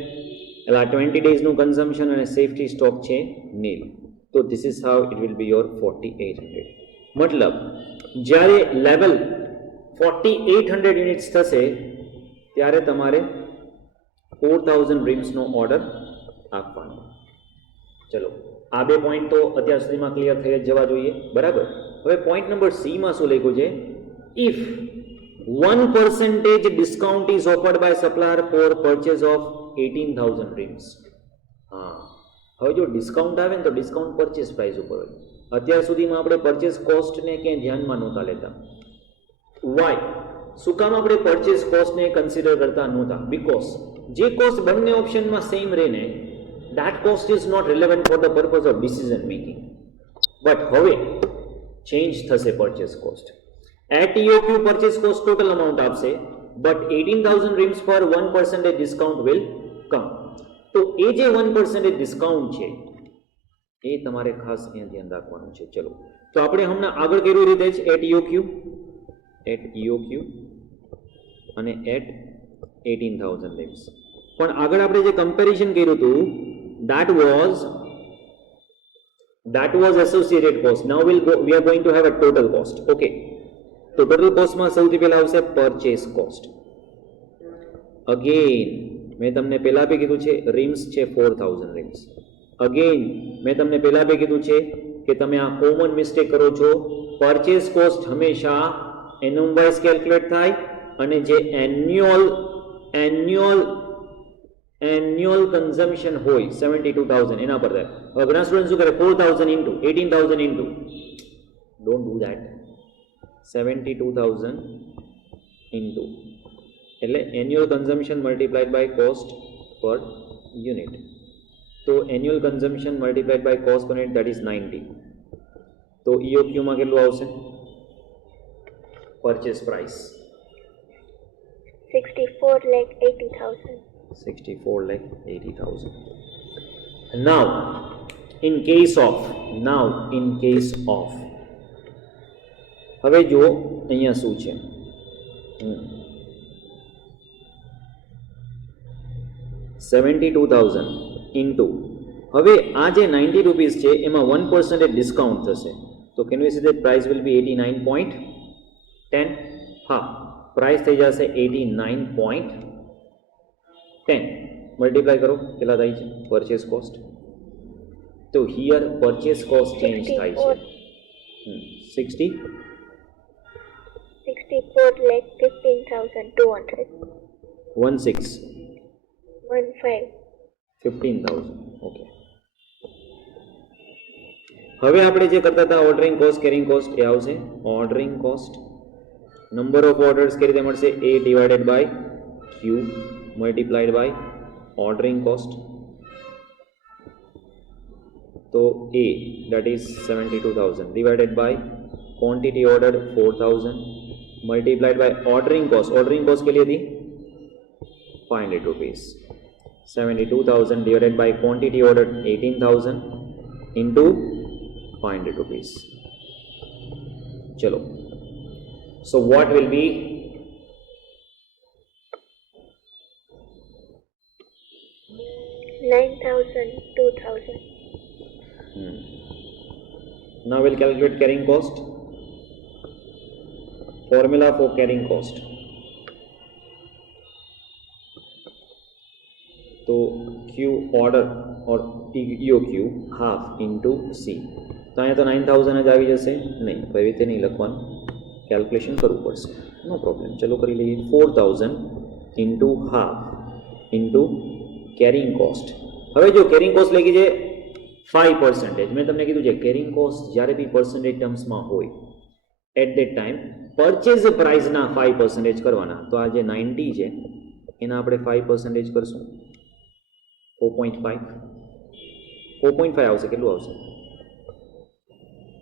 એટલે આ 20 ડેઝ નું કન્ઝમ્પશન અને સેફટી સ્ટોક છે નીલ. તો this is how it will be your 4800. મતલબ જ્યારે લેવલ 4800 યુનિટ્સ થશે ત્યારે તમારે 4000 rims નો ઓર્ડર આપવાનો. ચલો, આ બે પોઈન્ટ તો અત્યાર સુધીમાં ક્લિયર થઈ જ જવા જોઈએ, બરાબર. હવે પોઈન્ટ નંબર સી માં શું લખ્યું છે? If 1% discount is offered by supplier for purchase of 18,000 rims. હા, હવે જો ડિસ્કાઉન્ટ આવે ને તો ડિસ્કાઉન્ટ પરચેસ પ્રાઇસ ઉપર હોય. અત્યાર સુધીમાં આપણે પરચેસ કોસ્ટને ક્યાંય ધ્યાનમાં નહોતા લેતા. વાય? શું કામ આપણે પરચેસ કોસ્ટને કન્સિડર કરતા નહોતા? બીકોઝ જે કોસ્ટ બંને ઓપ્શનમાં સેમ રહે ને, that cost is not relevant for the purpose of decision making. But હવે ચેન્જ થશે purchase cost. At EOQ purchase cost total amount આપશે, but 18,000 rims for 1% discount will come. તો એ જે 1% ડિસ્કાઉન્ટ છે એ તમારે ખાસ અહીંયા ધ્યાન રાખવાનું છે. ચલો, તો આપણે હમણાં આગળ કર્યું રીતે જ at EOQ અને at 18,000 rims. પણ આગળ આપણે જે કમ્પેરિઝન કર્યું હતું that was associated cost. Now we are going to have a total cost. Okay, તો total cost માં સૌથી પહેલા આવશે purchase cost. Again મેં તમને પહેલા બી કીધું છે rims છે 4000 rims. Again મેં તમને પહેલા બી કીધું છે કે તમે આ કોમન મિસ્ટેક કરો છો. purchase cost હંમેશા annum wise કેલ્ક્યુલેટ થાય અને જે એન્યુઅલ કન્ઝમ્પશન હોય 72,000 એના પર થાય. હવે ઘણા સ્ટુડન્ટ શું કરે? 4,000 into 18,000 into, don't do that. 72,000 into એટલે annual consumption multiplied by cost per unit. તો annual consumption multiplied by cost per unit, that is 90. તો EOQ માં કેટલું આવશે? Purchase price 64,80,000. 64,80,000. Now in case of હવે જો અહીંયા શું છે? 72,000 ઇન્ટુ, હવે આ જે 90 રૂપીસ છે એમાં 1% ડિસ્કાઉન્ટ થશે. તો can we C that price will be 89.10. હા, પ્રાઇસ થઈ જશે 89.10. મલ્ટીપ્લાય કરો કેટલા થાય છે પરચેસ કોસ્ટ. તો હિયર પરચેસ કોસ્ટ ચેન્જ થાય છે 64,15,200. 15,000. ઓકે, હવે આપણે જે કરતા હતા ઓર્ડરિંગ કોસ્ટ કેરિંગ કોસ્ટ એ આવશે ordering cost. Number of orders કેવી રીતે મળશે? A divided by Q multiplied by ordering cost. So A, that is 72,000 divided by quantity ordered 4,000 multiplied by ordering cost. Ordering cost के लिए थी 500 rupees. 72,000 divided by quantity ordered 18,000 into 500 rupees. चलो, so what will be 9,000, 2,000. Now we'll calculate carrying cost. Formula for carrying cost. तो Q order or EOQ half into C. તો અહીંયા તો 9,000 જ આવી જશે નહીં, તો એવી રીતે નહીં લખવાનું, કેલ્ક્યુલેશન કરવું પડશે. નો પ્રોબ્લેમ, ચલો કરી લઈએ. 4,000 into half into carrying cost. હવે જો કેરિંગ કોસ્ટ લખી છે 5%. મેં તમને કીધું છે કેરિંગ કોસ્ટ જ્યારે બી પર્સન્ટેજ ટર્મ્સમાં હોય એટ દેટ ટાઈમ પરચેઝ પ્રાઇસના 5% કરવાના. તો આ જે 90 છે એના આપણે 5% કરશું. 4.5 આવશે. કેટલું આવશે?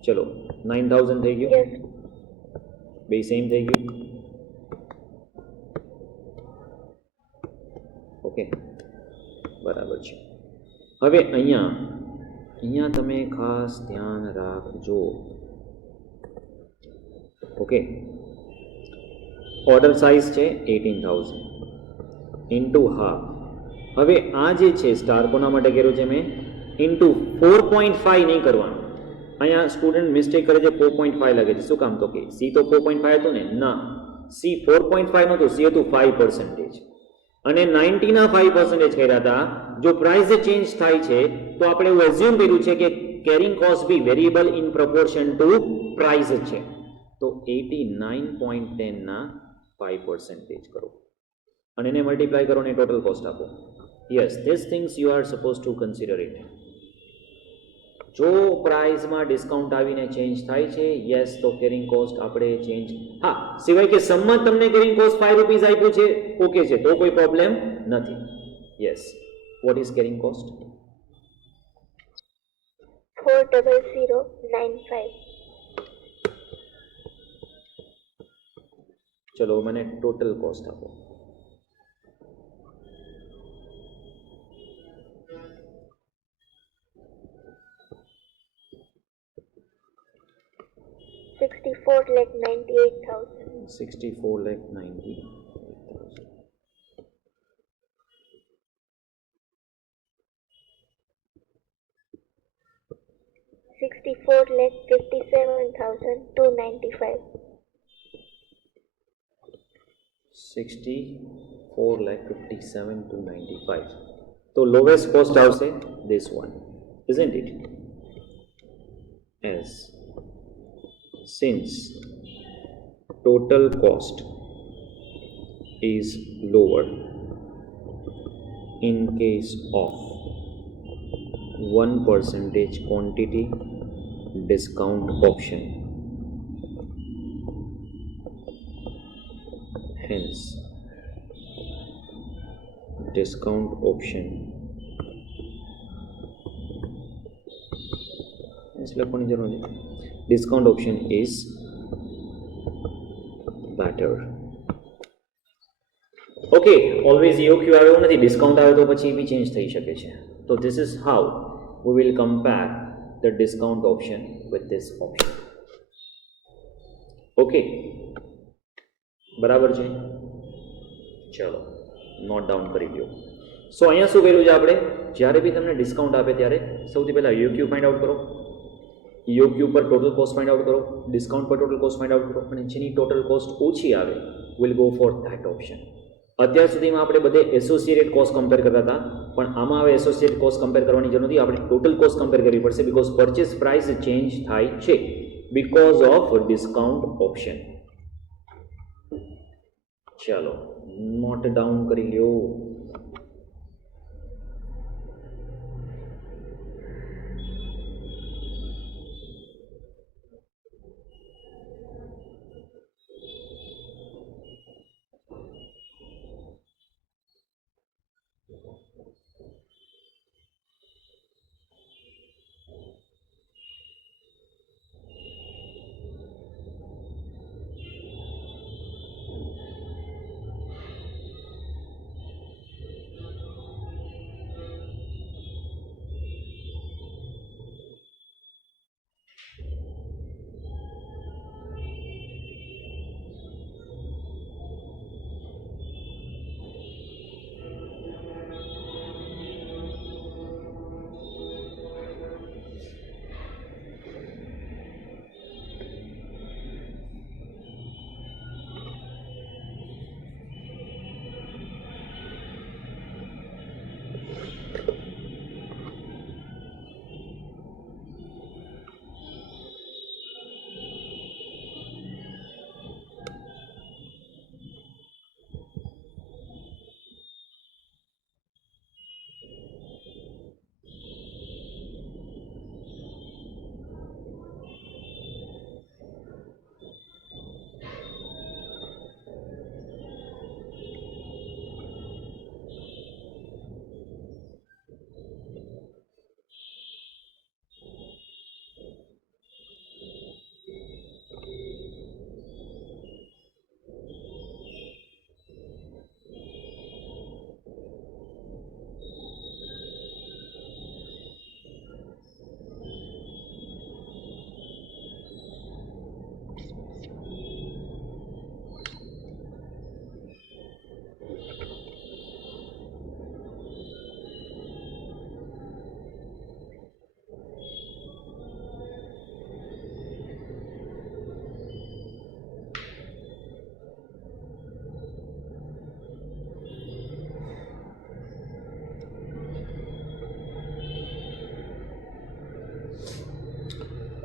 ચલો 9,000 થઈ ગયું. Yes. બે સેમ થઈ ગયું. ઓકે, બરાબર છે. હવે અહીંયા તમે ખાસ ધ્યાન રાખજો. ઓકે, ઓર્ડર સાઇઝ છે 18,000 ઇન્ટુ હાફ. હવે આ જે છે સ્ટાર કોના માટે કર્યું છે મેં? ઇન્ટુ 4.5 નહીં કરવાનું. અહીંયા સ્ટુડન્ટ મિસ્ટેક કરે છે, 4.5 લાગે છે. શું કામ? તો કે સી તો 4.5 હતું ને? ના, સી 4.5 નહોતું, સી હતું 5%. અને 90 ના 5% કર્યા હતા. જો પ્રાઇસ ચેન્જ થાય છે તો આપણે એવું એઝ્યુમ કર્યું છે કે carrying cost be variable in proportion to price છે. તો 89.10 ના 5% કરો અને એને મલ્ટીપ્લાય કરો ને ટોટલ કોસ્ટ આપો. Yes, this things you are suppose two consider it. જો પ્રાઇસમાં ડિસ્કાઉન્ટ આવીને ચેન્જ થાય છે, યસ, તો કેરિંગ કોસ્ટ આપણે ચેન્જ, હા, સિવાય કે સમમાં તમને કેરિંગ કોસ્ટ 5 રૂપીઝ આપ્યું છે, ઓકે છે, તો કોઈ પ્રોબ્લેમ નથી. Yes, what is carrying cost? 40095. ચલો મને ટોટલ કોસ્ટ આપો. $64,98,000. 64,98,000. 64,57,295. 64,57,295. તો લોવેસ્ટ કોસ્ટ આવશે this one, isn't it? As since total cost is lower in case of 1% quantity discount option, hence discount option લખવાની જરૂર નથી. discount option is better. Okay, always EOQ આવે એવું નથી, ડિસ્કાઉન્ટ આવે તો પછી બી ચેન્જ થઈ શકે છે. તો this is how we will compare the discount option with this option. Okay, બરાબર છે? ચલો નોટ ડાઉન કરી દો. સો અહીંયા શું કર્યું છે આપણે? જ્યારે બી તમને ડિસ્કાઉન્ટ આપે ત્યારે સૌથી પહેલાં EOQ ફાઇન્ડ આઉટ કરો, EOQ પર ટોટલ કોસ્ટ ફાઇન્ડ આઉટ કરો, ડિસ્કાઉન્ટ પર ટોટલ કોસ્ટ ફાઇન્ડ આઉટ કરો, અને જેની ટોટલ કોસ્ટ ઓછી આવે will go for that option. અત્યાર સુધીમાં આપણે બધે એસોસિએટેડ કોસ્ટ કમ્પેર કરતા હતા, પણ આમાં હવે એસોસિએટેડ કોસ્ટ કમ્પેર કરવાની જરૂર નથી, આપણે ટોટલ કોસ્ટ કમ્પેર કરવી પડશે, બીકોઝ પરચેસ પ્રાઇસ ચેન્જ થાય છે બીકોઝ ઓફ ડિસ્કાઉન્ટ ઓપ્શન. ચાલો નોટ ડાઉન કરી લ્યો.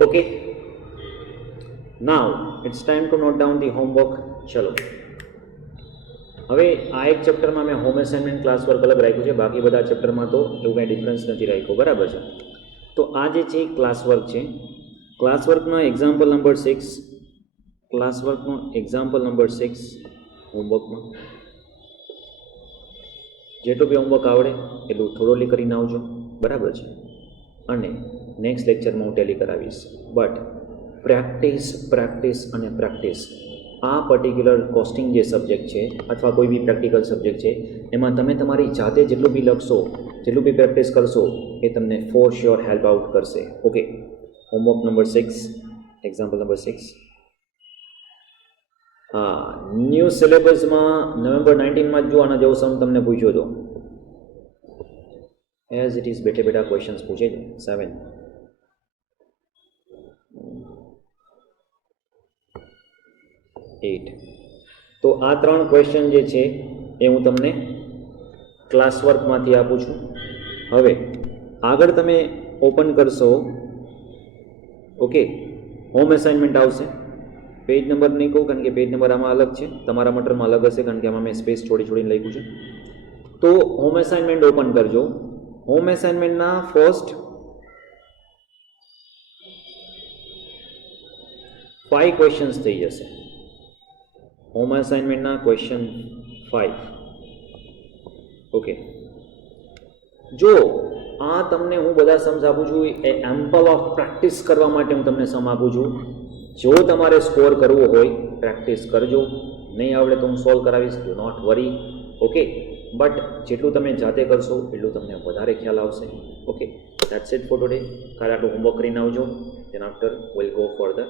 Okay, now it's time to note down the homework. ચલો, હવે આ એક ચેપ્ટરમાં મેં હોમ અસાઇનમેન્ટ ક્લાસ વર્ક અલગ રાખ્યું છે, બાકી બધા ચેપ્ટરમાં તો એવું કાંઈ ડિફરન્સ નથી રાખ્યો, બરાબર છે. તો આ જે છે ક્લાસ વર્ક છે, ક્લાસ વર્કનો એક્ઝામ્પલ નંબર 6, ક્લાસ વર્કનો એક્ઝામ્પલ નંબર 6 હોમવર્કમાં જેટલું બી હોમવર્ક આવડે એટલું થોડોલી કરીને આવજો, બરાબર છે. અને નેક્સ્ટ લેક્ચરમાં હું ટેલી કરાવીશ, બટ પ્રેક્ટિસ પ્રેક્ટિસ અને પ્રેક્ટિસ. આ પર્ટિક્યુલર કોસ્ટિંગ જે સબ્જેક્ટ છે અથવા કોઈ બી પ્રેક્ટિકલ સબ્જેક્ટ છે એમાં તમે તમારી જાતે જેટલું બી લખશો, જેટલું બી પ્રેક્ટિસ કરશો એ તમને ફોર શ્યોર હેલ્પ આઉટ કરશે. Okay, homework number 6, example number 6. હા, ન્યૂ સિલેબસમાં નવેમ્બર 19માં જ જો આના જેવો સમ તમને પૂછ્યો હતો, એઝ ઇટ ઇઝ બેઠે બેઠા ક્વેશ્ચન્સ પૂછે છે. 7, 8. તો આ 3 ક્વેશ્ચન જે છે એ હું તમને ક્લાસ વર્કમાંથી આપું છું. હવે આગળ તમે ઓપન કરશો, ઓકે, હોમ અસાઇનમેન્ટ આવશે. પેજ નંબર નહીં કહું કારણ કે પેજ નંબર આમાં અલગ છે, તમારા મટરમાં અલગ હશે કારણ કે આમાં મેં સ્પેસ છોડીને લખ્યું છે. તો હોમ અસાઇનમેન્ટ ઓપન કરજો. હોમ અસાઇનમેન્ટના ફર્સ્ટ 5 ક્વેશ્ચન્સ થઈ જશે. Home અસાઇનમેન્ટના question 5. ઓકે, જો આ તમને હું બધા સમ્સ આપું છું એ એમ્પલ ઓફ પ્રેક્ટિસ કરવા માટે હું તમને સમ આપું છું. જો તમારે સ્કોર કરવો હોય પ્રેક્ટિસ કરજો, નહીં આવડે તો હું સોલ્વ કરાવીશ, do not worry. Okay, but જેટલું તમે જાતે કરશો એટલું તમને વધારે ખ્યાલ આવશે. Okay, that's it for today. કાલે આટલું હોમવર્ક કરીને આવજો, then after will go for the